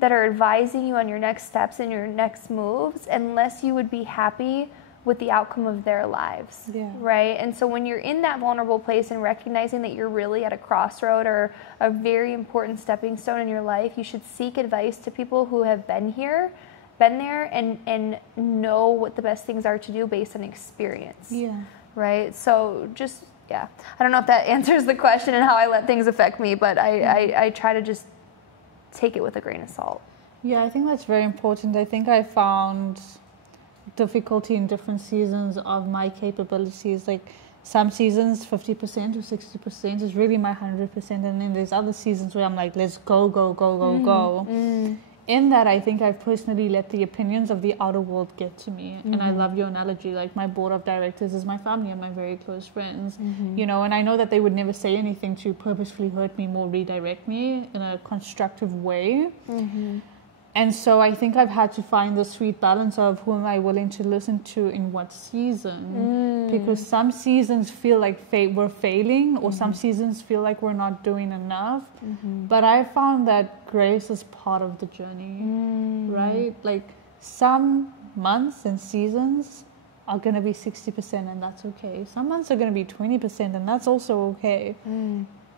that are advising you on your next steps and your next moves unless you would be happy with the outcome of their lives, right? And so when you're in that vulnerable place and recognizing that you're really at a crossroad or a very important stepping stone in your life, you should seek advice to people who have been there, and know what the best things are to do based on experience, right? So just, I don't know if that answers the question and how I let things affect me, but I try to just take it with a grain of salt. Yeah, I think that's very important. I think I found difficulty in different seasons of my capabilities. Like some seasons 50% or 60% is really my 100%, and then there's other seasons where I'm like, let's go. In that, I think I've personally let the opinions of the outer world get to me. And I love your analogy, like my board of directors is my family and my very close friends, you know, and I know that they would never say anything to purposefully hurt me or redirect me in a constructive way. And so I think I've had to find the sweet balance of who am I willing to listen to in what season. Because some seasons feel like we're failing, or some seasons feel like we're not doing enough. But I found that grace is part of the journey, right? Like some months and seasons are going to be 60% and that's okay. Some months are going to be 20% and that's also okay.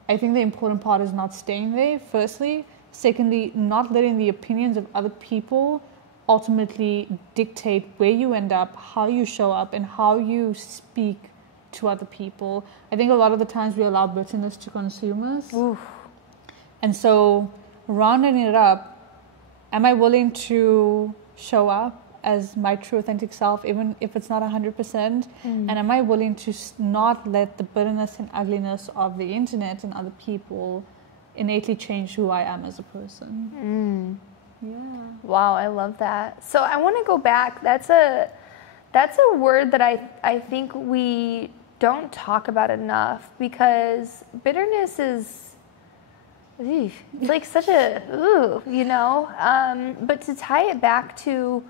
I think the important part is not staying there, firstly. Secondly, not letting the opinions of other people ultimately dictate where you end up, how you show up, and how you speak to other people. I think a lot of the times we allow bitterness to consume us. And so, rounding it up, am I willing to show up as my true authentic self, even if it's not 100%? And am I willing to not let the bitterness and ugliness of the internet and other people innately change who I am as a person? Wow, I love that. So I want to go back. That's a word that I think we don't talk about enough, because bitterness is like such a you know. But to tie it back to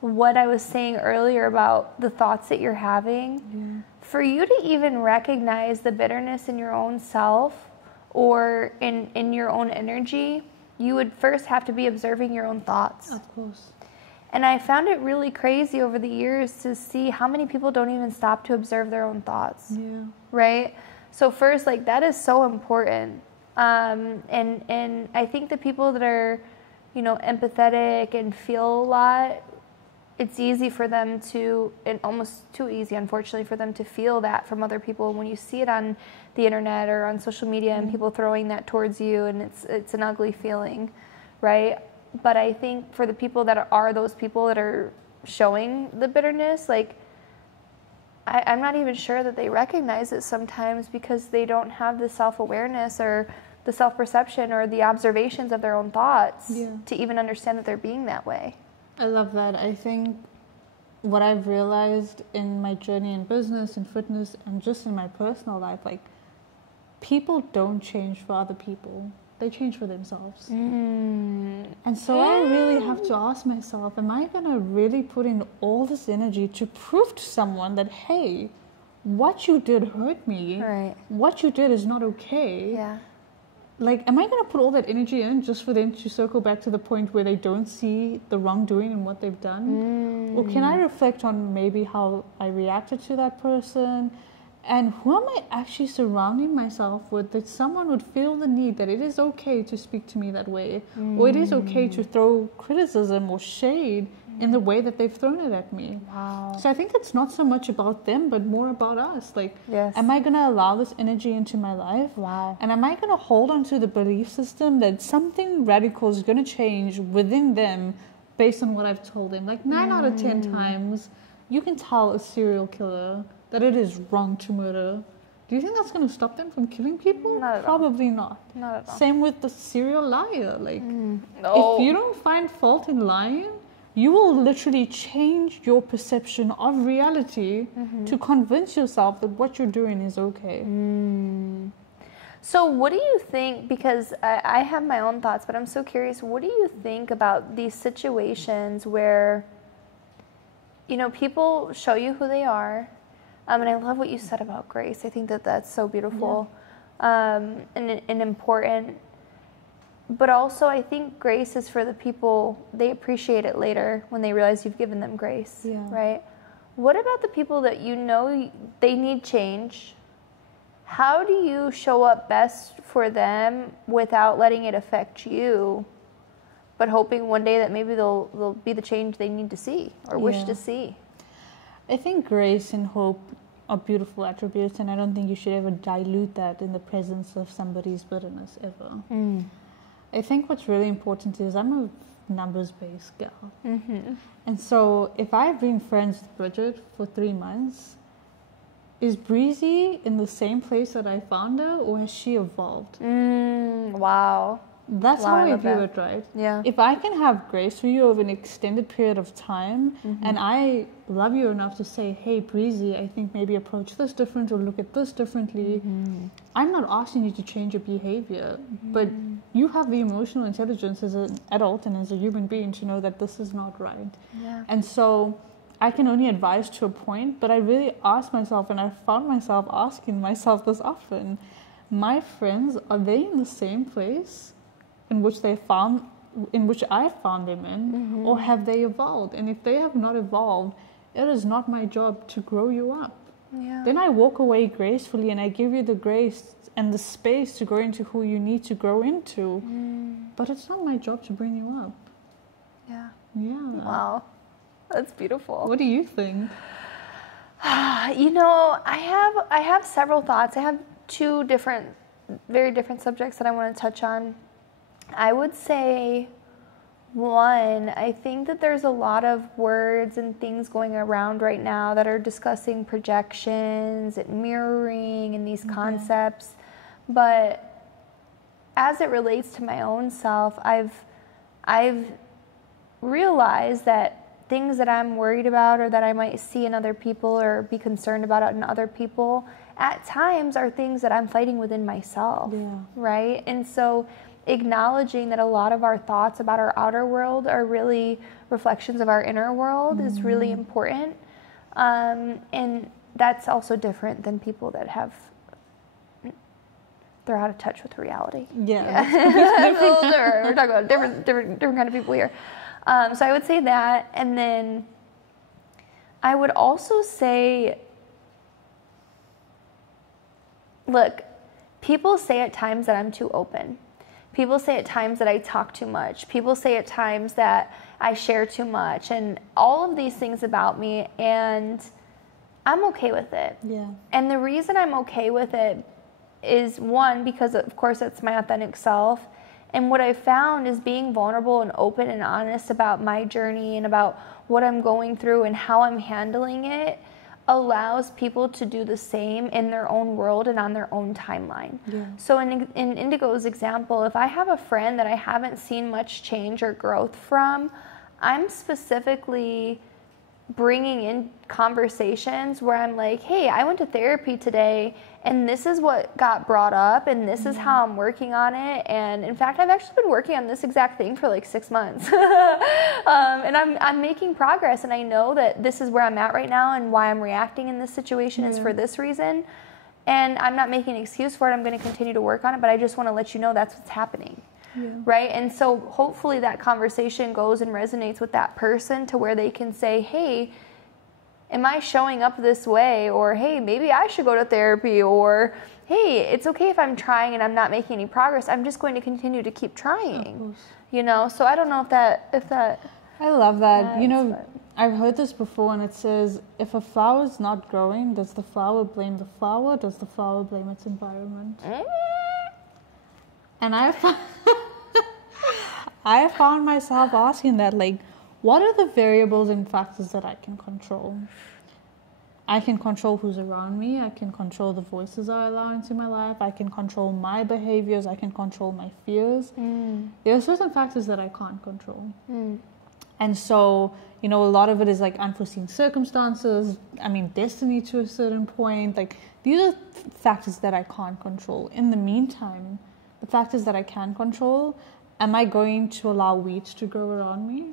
what I was saying earlier about the thoughts that you're having, for you to even recognize the bitterness in your own self or in your own energy, you would first have to be observing your own thoughts. Of course. And I found it really crazy over the years to see how many people don't even stop to observe their own thoughts. Right? So first, like, that is so important. And I think the people that are, you know, empathetic and feel a lot, it's easy for them to, and almost too easy, unfortunately, for them to feel that from other people. When you see it on the internet or on social media and people throwing that towards you, and it's an ugly feeling, right? But I think for the people that are those people that are showing the bitterness, like, I'm not even sure that they recognize it sometimes, because they don't have the self-awareness or the self-perception or the observations of their own thoughts to even understand that they're being that way. I love that. I think what I've realized in my journey in business and fitness and just in my personal life, like, people don't change for other people. They change for themselves. And so I really have to ask myself, am I going to really put in all this energy to prove to someone that, hey, what you did hurt me. Right. What you did is not okay. Yeah. Like, am I going to put all that energy in just for them to circle back to the point where they don't see the wrongdoing and what they've done? Or can I reflect on maybe how I reacted to that person? And who am I actually surrounding myself with, that someone would feel the need that it is okay to speak to me that way? Or it is okay to throw criticism or shade in the way that they've thrown it at me. Wow. So I think it's not so much about them, but more about us. Like, yes. Am I going to allow this energy into my life? Wow. And am I going to hold on to the belief system that something radical is going to change within them based on what I've told them? Like 9 out of 10 times, you can tell a serial killer that it is wrong to murder, do you think that's going to stop them from killing people? Not at all. Probably not. Not at all. Same with the serial liar. Like, No. if you don't find fault in lying, you will literally change your perception of reality to convince yourself that what you're doing is okay. So what do you think, because I have my own thoughts, but I'm so curious, what do you think about these situations where, you know, people show you who they are? And I love what you said about grace. I think that that's so beautiful and important. But also, I think grace is for the people, they appreciate it later when they realize you've given them grace, right? What about the people that you know they need change? How do you show up best for them without letting it affect you, but hoping one day that maybe they'll be the change they need to see or wish to see? I think grace and hope are beautiful attributes, and I don't think you should ever dilute that in the presence of somebody's bitterness ever. I think what's really important is I'm a numbers-based girl. And so if I've been friends with Bridget for 3 months, is Breezy in the same place that I found her, or has she evolved? Wow. That's how I view it, right? Yeah. If I can have grace for you over an extended period of time, and I love you enough to say, hey, Breezy, I think maybe approach this different or look at this differently. I'm not asking you to change your behavior, but you have the emotional intelligence as an adult and as a human being to know that this is not right. And so I can only advise to a point, but I really ask myself, and I found myself asking myself this often, my friends, are they in the same place in which I found them in, or have they evolved? And if they have not evolved, it is not my job to grow you up. Then I walk away gracefully, and I give you the grace and the space to grow into who you need to grow into. But it's not my job to bring you up. Wow, that's beautiful. What do you think? You know, I have several thoughts. I have two very different subjects that I want to touch on. I would say, one, I think that there's a lot of words and things going around right now that are discussing projections and mirroring and these concepts. But as it relates to my own self, I've realized that things that I'm worried about or that I might see in other people or be concerned about in other people at times are things that I'm fighting within myself, right? And so acknowledging that a lot of our thoughts about our outer world are really reflections of our inner world is really important. And that's also different than people that they're out of touch with reality. We're talking about different kind of people here. So I would say that, and then I would also say, look, people say at times that I'm too open. People say at times that I talk too much. People say at times that I share too much, and all of these things about me, and I'm okay with it. And the reason I'm okay with it is, one, because of course it's my authentic self. And what I found is being vulnerable and open and honest about my journey and about what I'm going through and how I'm handling it allows people to do the same in their own world and on their own timeline. So in Indigo's example, if I have a friend that I haven't seen much change or growth from, I'm specifically bringing in conversations where I'm like, hey, I went to therapy today and this is what got brought up and this is how I'm working on it. And in fact, I've actually been working on this exact thing for like 6 months. And I'm making progress, and I know that this is where I'm at right now, and why I'm reacting in this situation is for this reason. And I'm not making an excuse for it. I'm going to continue to work on it, but I just want to let you know that's what's happening. Right? And so hopefully that conversation goes and resonates with that person to where they can say, hey, am I showing up this way? Or, hey, maybe I should go to therapy. Or, hey, it's okay if I'm trying and I'm not making any progress. I'm just going to continue to keep trying. You know, so I don't know if that I love that. You know, I've heard this before, and it says, if a flower is not growing, does the flower blame the flower? Does the flower blame its environment? And I found myself asking that, like, what are the variables and factors that I can control? I can control who's around me. I can control the voices I allow into my life. I can control my behaviors. I can control my fears. There are certain factors that I can't control. And so, you know, a lot of it is like unforeseen circumstances. I mean, destiny to a certain point. Like, these are factors that I can't control. In the meantime, the factors that I can control, am I going to allow weeds to grow around me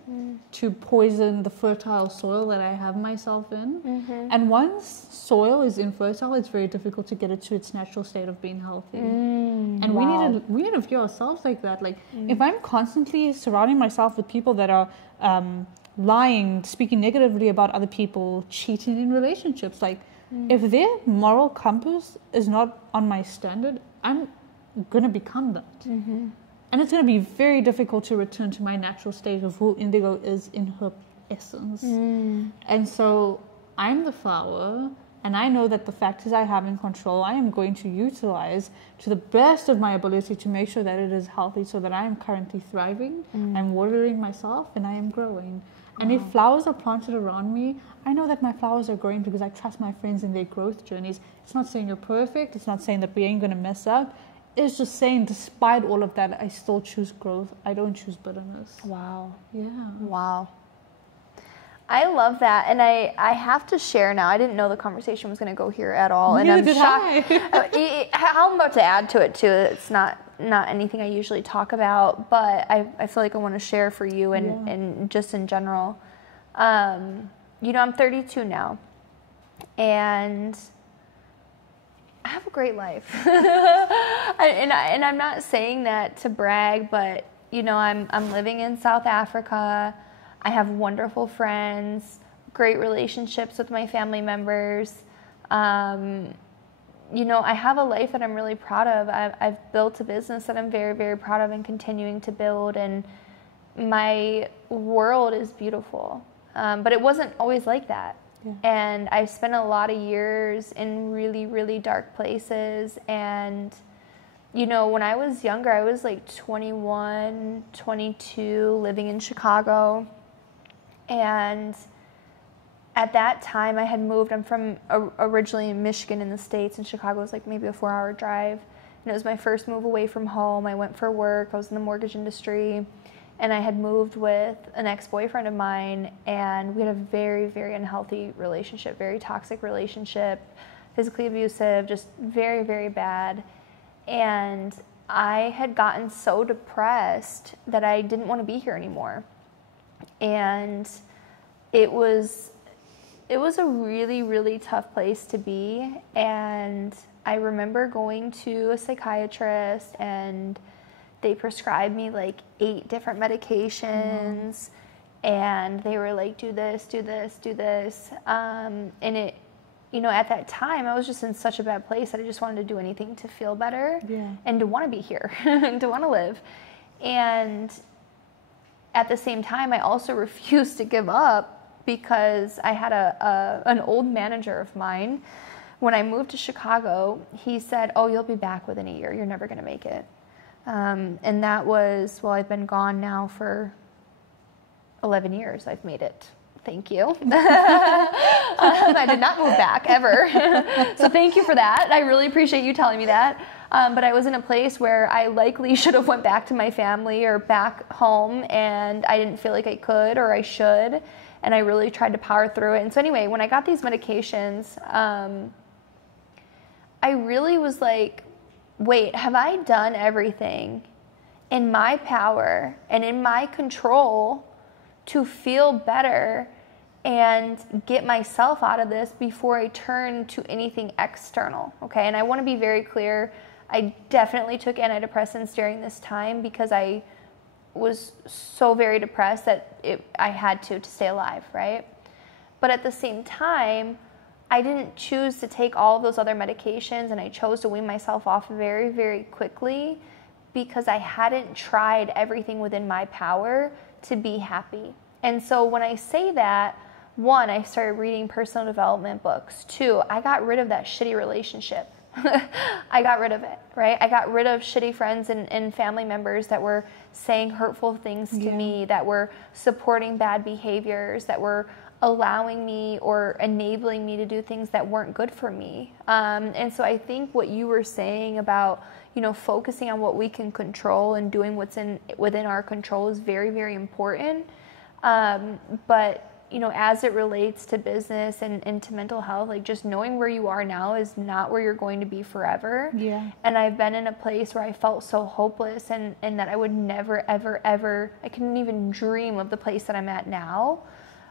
to poison the fertile soil that I have myself in? And once soil is infertile, it's very difficult to get it to its natural state of being healthy. And we need to view ourselves like that. Like, if I'm constantly surrounding myself with people that are lying, speaking negatively about other people, cheating in relationships, like, if their moral compass is not on my standard, I'm gonna become that. And it's going to be very difficult to return to my natural state of who Indigo is in her essence. And so I'm the flower, and I know that the factors I have in control, I am going to utilize to the best of my ability to make sure that it is healthy, so that I am currently thriving, I'm watering myself, and I am growing. And if flowers are planted around me, I know that my flowers are growing because I trust my friends in their growth journeys. It's not saying you're perfect. It's not saying that we ain't going to mess up. It's just saying, despite all of that, I still choose growth. I don't choose bitterness. Wow. Yeah. Wow. I love that. And I have to share now. I didn't know the conversation was going to go here at all. And I'm shocked. How I'm about to add to it, too. It's not anything I usually talk about, but I feel like I want to share for you and just in general. You know, I'm 32 now. And I have a great life. and I'm not saying that to brag, but, you know, I'm living in South Africa. I have wonderful friends, great relationships with my family members. You know, I have a life that I'm really proud of. I've built a business that I'm very, very proud of and continuing to build. And my world is beautiful. But it wasn't always like that. Yeah. And I've spent a lot of years in really, really dark places. And, you know, when I was younger, I was like 21, 22, living in Chicago. And at that time, I had moved. I'm from originally in Michigan in the States, and Chicago was like maybe a 4-hour drive. And it was my first move away from home. I went for work. I was in the mortgage industry. And I had moved with an ex-boyfriend of mine, and we had a very, very unhealthy relationship, very toxic relationship, physically abusive, just very, very bad. And I had gotten so depressed that I didn't want to be here anymore. And it was a really, really tough place to be. And I remember going to a psychiatrist, and they prescribed me like 8 different medications, and they were like, do this, do this, do this. And it, you know, at that time, I was just in such a bad place that I just wanted to do anything to feel better and to want to be here and to want to live. And at the same time, I also refused to give up because I had an old manager of mine. When I moved to Chicago, he said, oh, you'll be back within a year. You're never going to make it. And that was, well, I've been gone now for 11 years. I've made it. Thank you. I did not move back ever. So thank you for that. I really appreciate you telling me that. But I was in a place where I likely should have went back to my family or back home, and I didn't feel like I could or I should. And I really tried to power through it. And so anyway, when I got these medications, I really was like, wait, have I done everything in my power and in my control to feel better and get myself out of this before I turn to anything external? Okay, and I want to be very clear. I definitely took antidepressants during this time because I was so very depressed that I had to stay alive, right? But at the same time, I didn't choose to take all of those other medications, and I chose to wean myself off very, very quickly because I hadn't tried everything within my power to be happy. And so when I say that, 1, I started reading personal development books. 2, I got rid of that shitty relationship. I got rid of it, right? I got rid of shitty friends and family members that were saying hurtful things to me, that were supporting bad behaviors, that were allowing me or enabling me to do things that weren't good for me. And so I think what you were saying about, you know, focusing on what we can control and doing what's within our control is very, very important. But, you know, as it relates to business and to mental health, like just knowing where you are now is not where you're going to be forever. Yeah. And I've been in a place where I felt so hopeless and that I would never, ever, ever, I couldn't even dream of the place that I'm at now.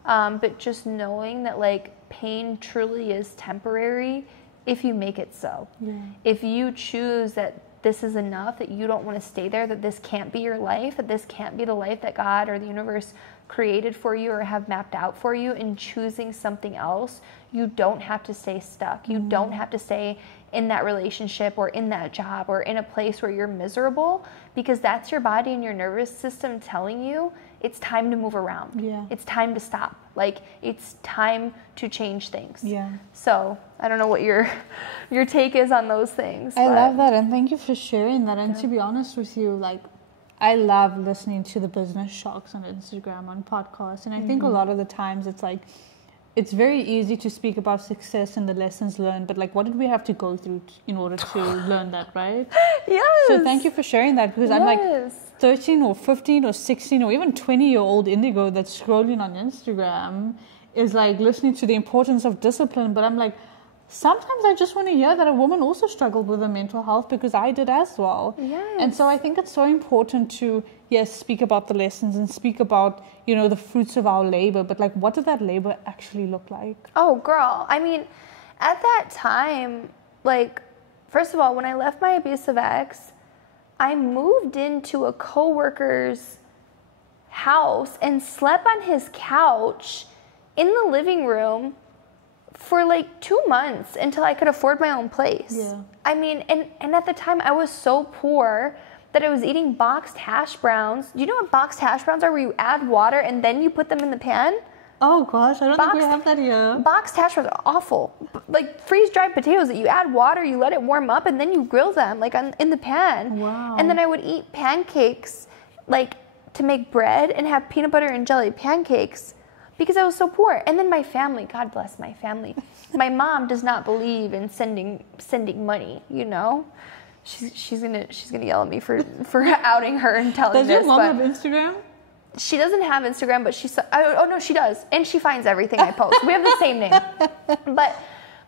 But just knowing that like pain truly is temporary if you make it so. Yeah. If you choose that this is enough, that you don't want to stay there, that this can't be your life, that this can't be the life that God or the universe created for you or have mapped out for you, and choosing something else, you don't have to stay stuck. You don't have to stay in that relationship or in that job or in a place where you're miserable, because that's your body and your nervous system telling you it's time to move around. Yeah. It's time to stop. Like, it's time to change things. Yeah. So I don't know what your take is on those things. I love that, and thank you for sharing that. And to be honest with you, like, I love listening to the business shocks on Instagram, on podcasts, and I think a lot of the times it's like, it's very easy to speak about success and the lessons learned, but like, what did we have to go through in order to learn that, right? Yes. So thank you for sharing that, because I'm like 13 or 15 or 16 or even 20-year-old Indigo that's scrolling on Instagram is like listening to the importance of discipline, but I'm like, sometimes I just want to hear that a woman also struggled with her mental health, because I did as well. Yes. And so I think it's so important to, yes, speak about the lessons and speak about, you know, the fruits of our labor, but like, what did that labor actually look like? Oh, girl. I mean, at that time, like, first of all, when I left my abusive ex, I moved into a coworker's house and slept on his couch in the living room for like 2 months until I could afford my own place. Yeah. I mean, and at the time I was so poor that I was eating boxed hash browns. Do you know what boxed hash browns are, where you add water and then you put them in the pan? Oh gosh, I don't think we have that here. Boxed hash browns are awful. Like freeze-dried potatoes that you add water, you let it warm up, and then you grill them like in the pan. Wow. And then I would eat pancakes, like to make bread, and have peanut butter and jelly pancakes, because I was so poor. And then my family, God bless my family, my mom does not believe in sending money, you know? She's gonna yell at me for outing her and telling this. Does your mom have Instagram? She doesn't have Instagram, but oh no, she does. And she finds everything I post. We have the same name. But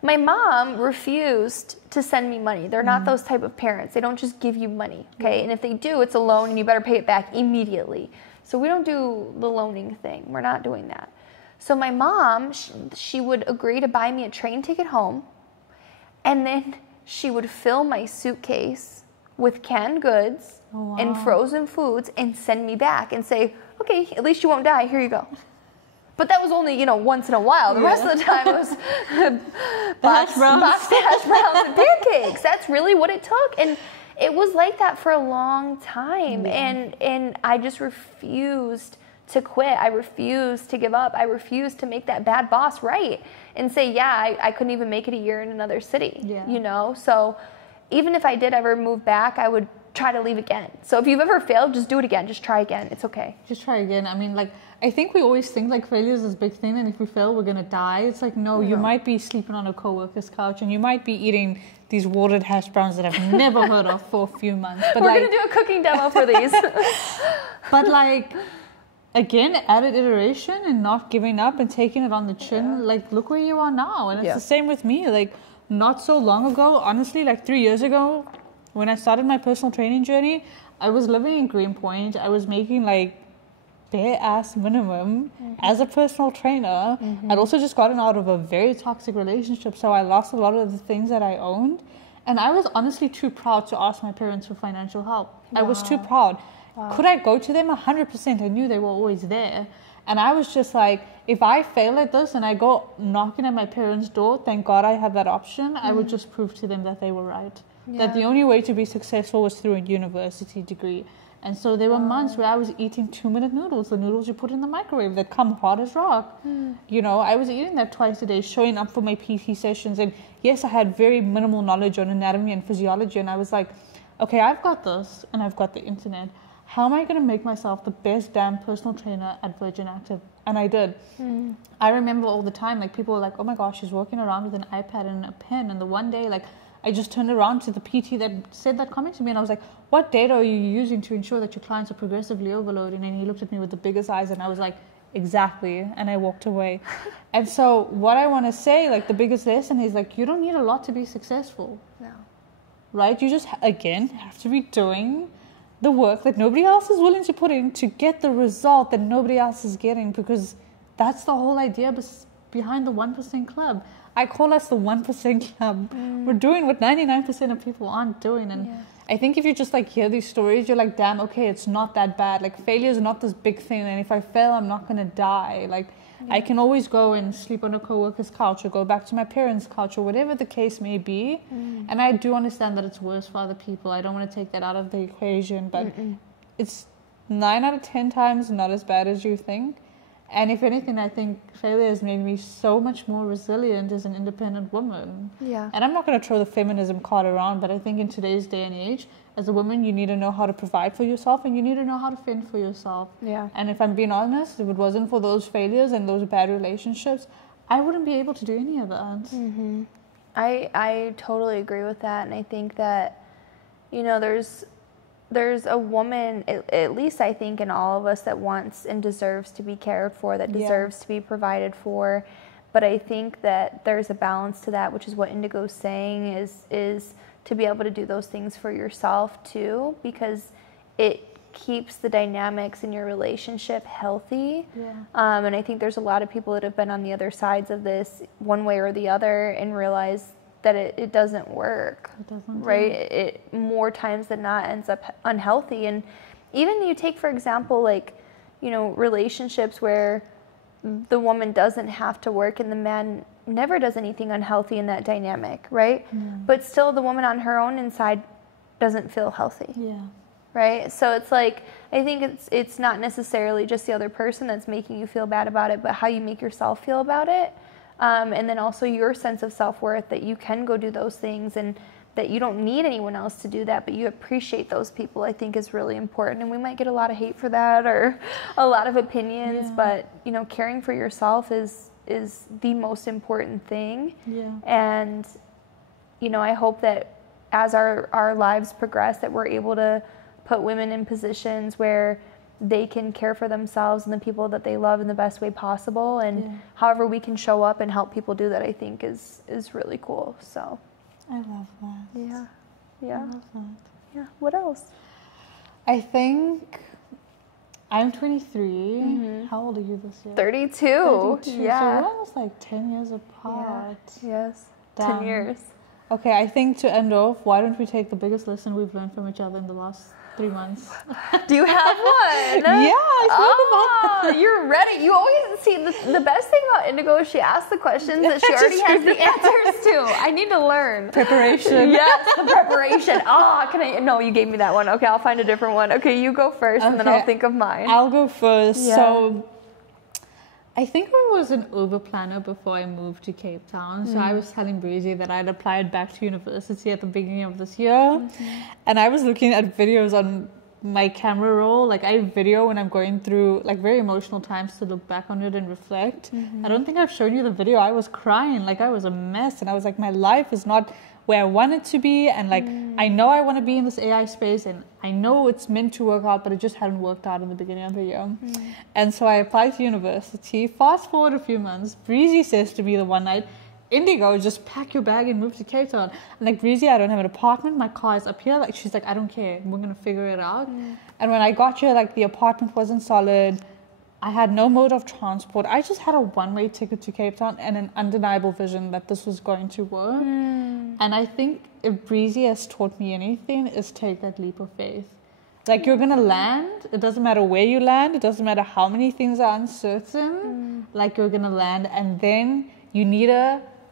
my mom refused to send me money. They're not those type of parents. They don't just give you money, okay? And if they do, it's a loan and you better pay it back immediately. So we don't do the loaning thing. We're not doing that. So my mom, she would agree to buy me a train ticket home, and then she would fill my suitcase with canned goods and frozen foods and send me back and say, okay, at least you won't die. Here you go. But that was only, you know, once in a while. The rest of the time it was boxed hash browns and pancakes. That's really what it took. And it was like that for a long time. Yeah. And I just refused to quit. I refused to give up. I refused to make that bad boss right and say, yeah, I couldn't even make it a year in another city, you know? So even if I did ever move back, I would try to leave again. So if you've ever failed, just do it again. Just try again. It's okay. Just try again. I mean, like, I think we always think like failure is this big thing, and if we fail, we're going to die. It's like, no, you might be sleeping on a coworker's couch, and you might be eating these watered hash browns that I've never heard of for a few months. But we're going to do a cooking demo for these. But like, again, added iteration and not giving up and taking it on the chin. Like, look where you are now. And it's the same with me. Like, not so long ago, honestly, like 3 years ago, when I started my personal training journey, I was living in Greenpoint. I was making like bare ass minimum as a personal trainer. I'd also just gotten out of a very toxic relationship, so I lost a lot of the things that I owned. And I was honestly too proud to ask my parents for financial help. I was too proud. Could I go to them? 100%. I knew they were always there. And I was just like, if I fail at this and I go knocking at my parents' door, thank God I had that option. I would just prove to them that they were right. That the only way to be successful was through a university degree. And so there were months where I was eating 2-minute noodles, the noodles you put in the microwave that come hard as rock. You know, I was eating that twice a day, showing up for my PT sessions. And yes, I had very minimal knowledge on anatomy and physiology. And I was like, okay, I've got this and I've got the internet. how am I going to make myself the best damn personal trainer at Virgin Active? And I did. I remember all the time, like, people were like, oh my gosh, she's walking around with an iPad and a pen. And the one day, like, I just turned around to the PT that said that comment to me, and I was like, what data are you using to ensure that your clients are progressively overloading? And he looked at me with the biggest eyes, and I was like, exactly. And I walked away. And so what I want to say, like, the biggest lesson is, like, you don't need a lot to be successful. No. Right? You just, again, have to be doing the work that nobody else is willing to put in to get the result that nobody else is getting, because that's the whole idea behind the 1% club. I call us the 1% club. We're doing what 99% of people aren't doing. And I think if you just, like, hear these stories, you're like, damn, okay, it's not that bad. Like, failure is not this big thing. And if I fail, I'm not going to die. Like, I can always go and sleep on a coworker's couch or go back to my parents' couch or whatever the case may be. And I do understand that it's worse for other people. I don't want to take that out of the equation, but it's 9 out of 10 times not as bad as you think. And if anything, I think failure has made me so much more resilient as an independent woman. Yeah. And I'm not going to throw the feminism card around, but I think in today's day and age, as a woman, you need to know how to provide for yourself, and you need to know how to fend for yourself. Yeah. And if I'm being honest, if it wasn't for those failures and those bad relationships, I wouldn't be able to do any of that. I totally agree with that. And I think that, you know, there's a woman, at least I think, in all of us that wants and deserves to be cared for, that deserves to be provided for. But I think that there's a balance to that, which is what Indigo's saying, is to be able to do those things for yourself too, because it keeps the dynamics in your relationship healthy. And I think there's a lot of people that have been on the other sides of this one way or the other and realize that it doesn't work. It doesn't, right? It more times than not ends up unhealthy. And even you take, for example, like, you know, relationships where the woman doesn't have to work and the man never does anything unhealthy in that dynamic, right? But still the woman on her own inside doesn't feel healthy. Right? So it's like, I think it's not necessarily just the other person that's making you feel bad about it, but how you make yourself feel about it. And then also your sense of self-worth, that you can go do those things and that you don't need anyone else to do that, but you appreciate those people, I think is really important. And we might get a lot of hate for that or a lot of opinions, but, you know, caring for yourself is the most important thing. And, you know, I hope that as our lives progress, that we're able to put women in positions where they can care for themselves and the people that they love in the best way possible. And however we can show up and help people do that, I think is really cool. So I love that. Yeah. I love that. Yeah. What else? I think I'm 23. How old are you this year? 32. 32. Yeah. So we're almost like 10 years apart. Yes. Damn. 10 years. Okay, I think to end off, why don't we take the biggest lesson we've learned from each other in the last 3 months? Do you have one? Yeah, I thought about that. You're ready. You always see the best thing about Indigo is she asks the questions that she already has the answers to. I need to learn. Preparation. Yes, the preparation. No, you gave me that one. Okay, I'll find a different one. Okay, you go first and then I'll think of mine. I'll go first. Yeah. So I think I was an over planner before I moved to Cape Town. So I was telling Breezy that I'd applied back to university at the beginning of this year. And I was looking at videos on my camera roll. Like, I video when I'm going through like very emotional times to look back on it and reflect. I don't think I've shown you the video. I was crying. Like, I was a mess. And I was like, my life is not where I want it to be. And like, I know I want to be in this AI space and I know it's meant to work out, but it just hadn't worked out in the beginning of the year. And so I applied to university. Fast forward a few months, Breezy says to me the one night, Indigo, just pack your bag and move to Cape Town. I'm like, Breezy, I don't have an apartment. My car is up here. Like, she's like, I don't care. We're going to figure it out. And when I got here, like, the apartment wasn't solid. I had no mode of transport. I just had a one-way ticket to Cape Town and an undeniable vision that this was going to work. And I think if Breezy has taught me anything, is take that leap of faith. Like, you're going to land. It doesn't matter where you land. It doesn't matter how many things are uncertain. Like, you're going to land. And then you need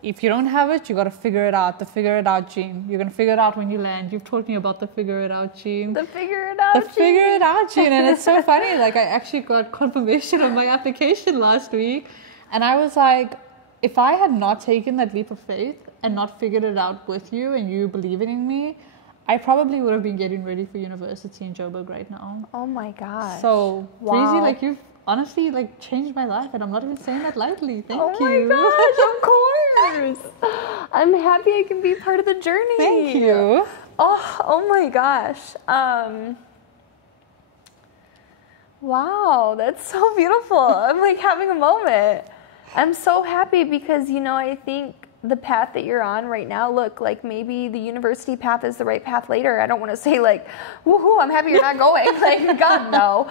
if you don't have it, you got to figure it out. The figure it out gene. You're going to figure it out when you land. You've taught me about the figure it out gene. The figure it out gene. The figure it out gene. And it's so funny. Like, I actually got confirmation of my application last week. And I was like, if I had not taken that leap of faith and not figured it out with you and you believing in me, I probably would have been getting ready for university in Joburg right now. Oh my gosh. So, wow. Breezy, like you've honestly like changed my life, and I'm not even saying that lightly. Thank you. Oh my gosh, of course. I'm happy I can be part of the journey. Thank you. Oh my gosh. Wow, that's so beautiful. I'm like having a moment. I'm so happy because, you know, I think the path that you're on right now, look, like maybe the university path is the right path later. I don't want to say like, woohoo, I'm happy you're not going. Like, God, no.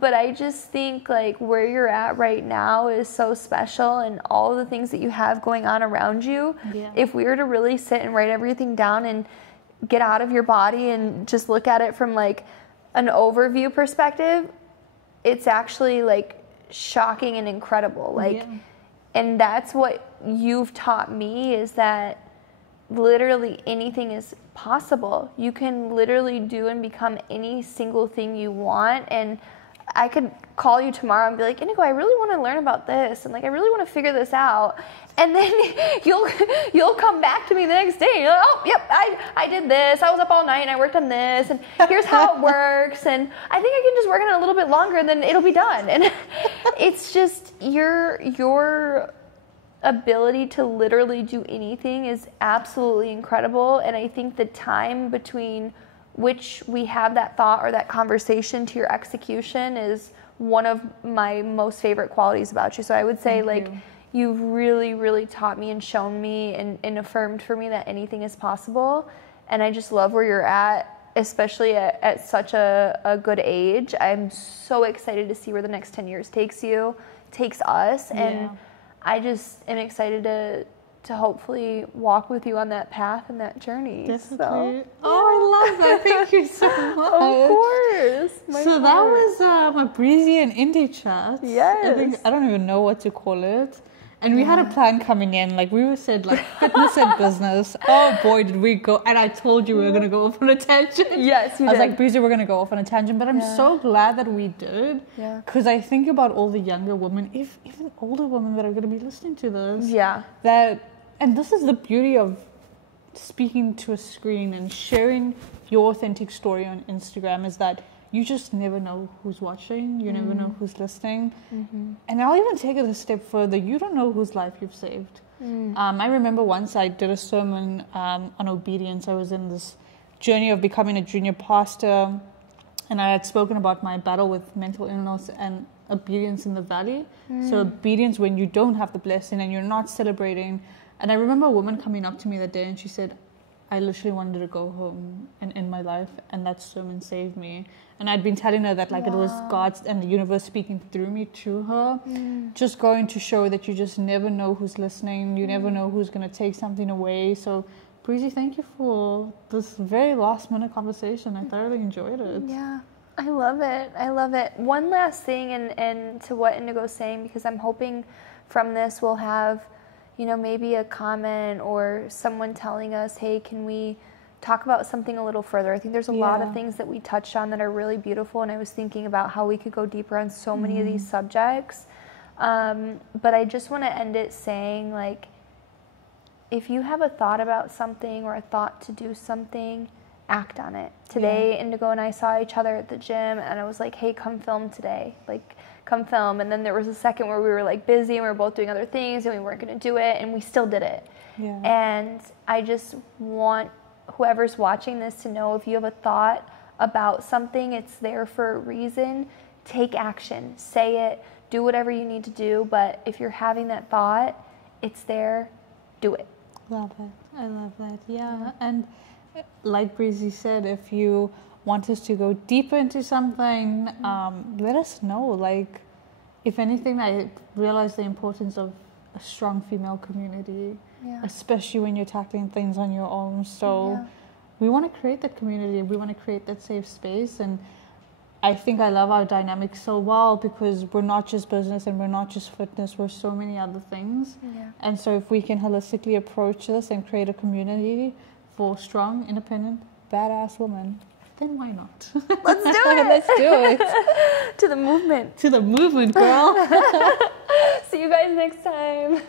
But I just think like where you're at right now is so special, and all the things that you have going on around you. Yeah. If we were to really sit and write everything down and get out of your body and just look at it from like an overview perspective, it's actually like shocking and incredible. Like, yeah. And that's what you've taught me, is that literally anything is possible. You can literally do and become any single thing you want. And I could call you tomorrow and be like, Indigo, I really want to learn about this, and like I really want to figure this out. And then you'll come back to me the next day. You're like, oh, yep, I did this. I was up all night and I worked on this, and here's how it works. And I think I can just work on it a little bit longer, and then it'll be done. And it's just your ability to literally do anything is absolutely incredible. And I think the time between which we have that thought or that conversation to your execution is one of my most favorite qualities about you. So I would say you've really, really taught me and shown me and affirmed for me that anything is possible. And I just love where you're at, especially at such a good age. I'm so excited to see where the next 10 years takes us. And I just am excited to hopefully walk with you on that path and that journey. Definitely. So, I love that. Thank you so much. Of course. So that was my Breezy and Indie chat. Yes. I don't even know what to call it. And we had a plan coming in. Like we said, like fitness and business. Oh boy, did we go. And I told you we were going to go off on a tangent. Yes, you did. I was like, Breezy, we're going to go off on a tangent. But I'm so glad that we did. Yeah. Because I think about all the younger women, even older women that are going to be listening to this. Yeah. And this is the beauty of speaking to a screen and sharing your authentic story on Instagram, is that you just never know who's watching. You never know who's listening. Mm-hmm. And I'll even take it a step further. You don't know whose life you've saved. I remember once I did a sermon on obedience. I was in this journey of becoming a junior pastor, and I had spoken about my battle with mental illness and obedience in the valley. So obedience when you don't have the blessing and you're not celebrating. And I remember a woman coming up to me that day, and she said, I literally wanted to go home and end my life, and that sermon saved me. And I'd been telling her that it was God and the universe speaking through me to her, just going to show that you just never know who's listening, you never know who's going to take something away. So Breezy, thank you for this very last minute conversation. I thoroughly enjoyed it. Yeah, I love it. One last thing, and to what Indigo's saying, because I'm hoping from this we'll have, maybe a comment or someone telling us, hey, can we talk about something a little further? I think there's a lot of things that we touched on that are really beautiful, and I was thinking about how we could go deeper on so many of these subjects. But I just want to end it saying, like, if you have a thought about something or a thought to do something, act on it. Today, Indigo and I saw each other at the gym, and I was like, hey, come film today. Like, come film. And then there was a second where we were like busy and we were both doing other things and we weren't going to do it, and we still did it. Yeah. And I just want whoever's watching this to know, if you have a thought about something, it's there for a reason. Take action. Say it. Do whatever you need to do. But if you're having that thought, it's there. Do it. Love it. I love that. Yeah. And like Breezy said, if you want us to go deeper into something, let us know. Like, if anything, I realize the importance of a strong female community, especially when you're tackling things on your own. So we want to create that community. We want to create that safe space. And I think I love our dynamic so well, because we're not just business and we're not just fitness. We're so many other things. Yeah. And so if we can holistically approach this and create a community for strong, independent, badass women, then why not? Let's do it. Let's do it. To the movement. To the movement, girl. See you guys next time.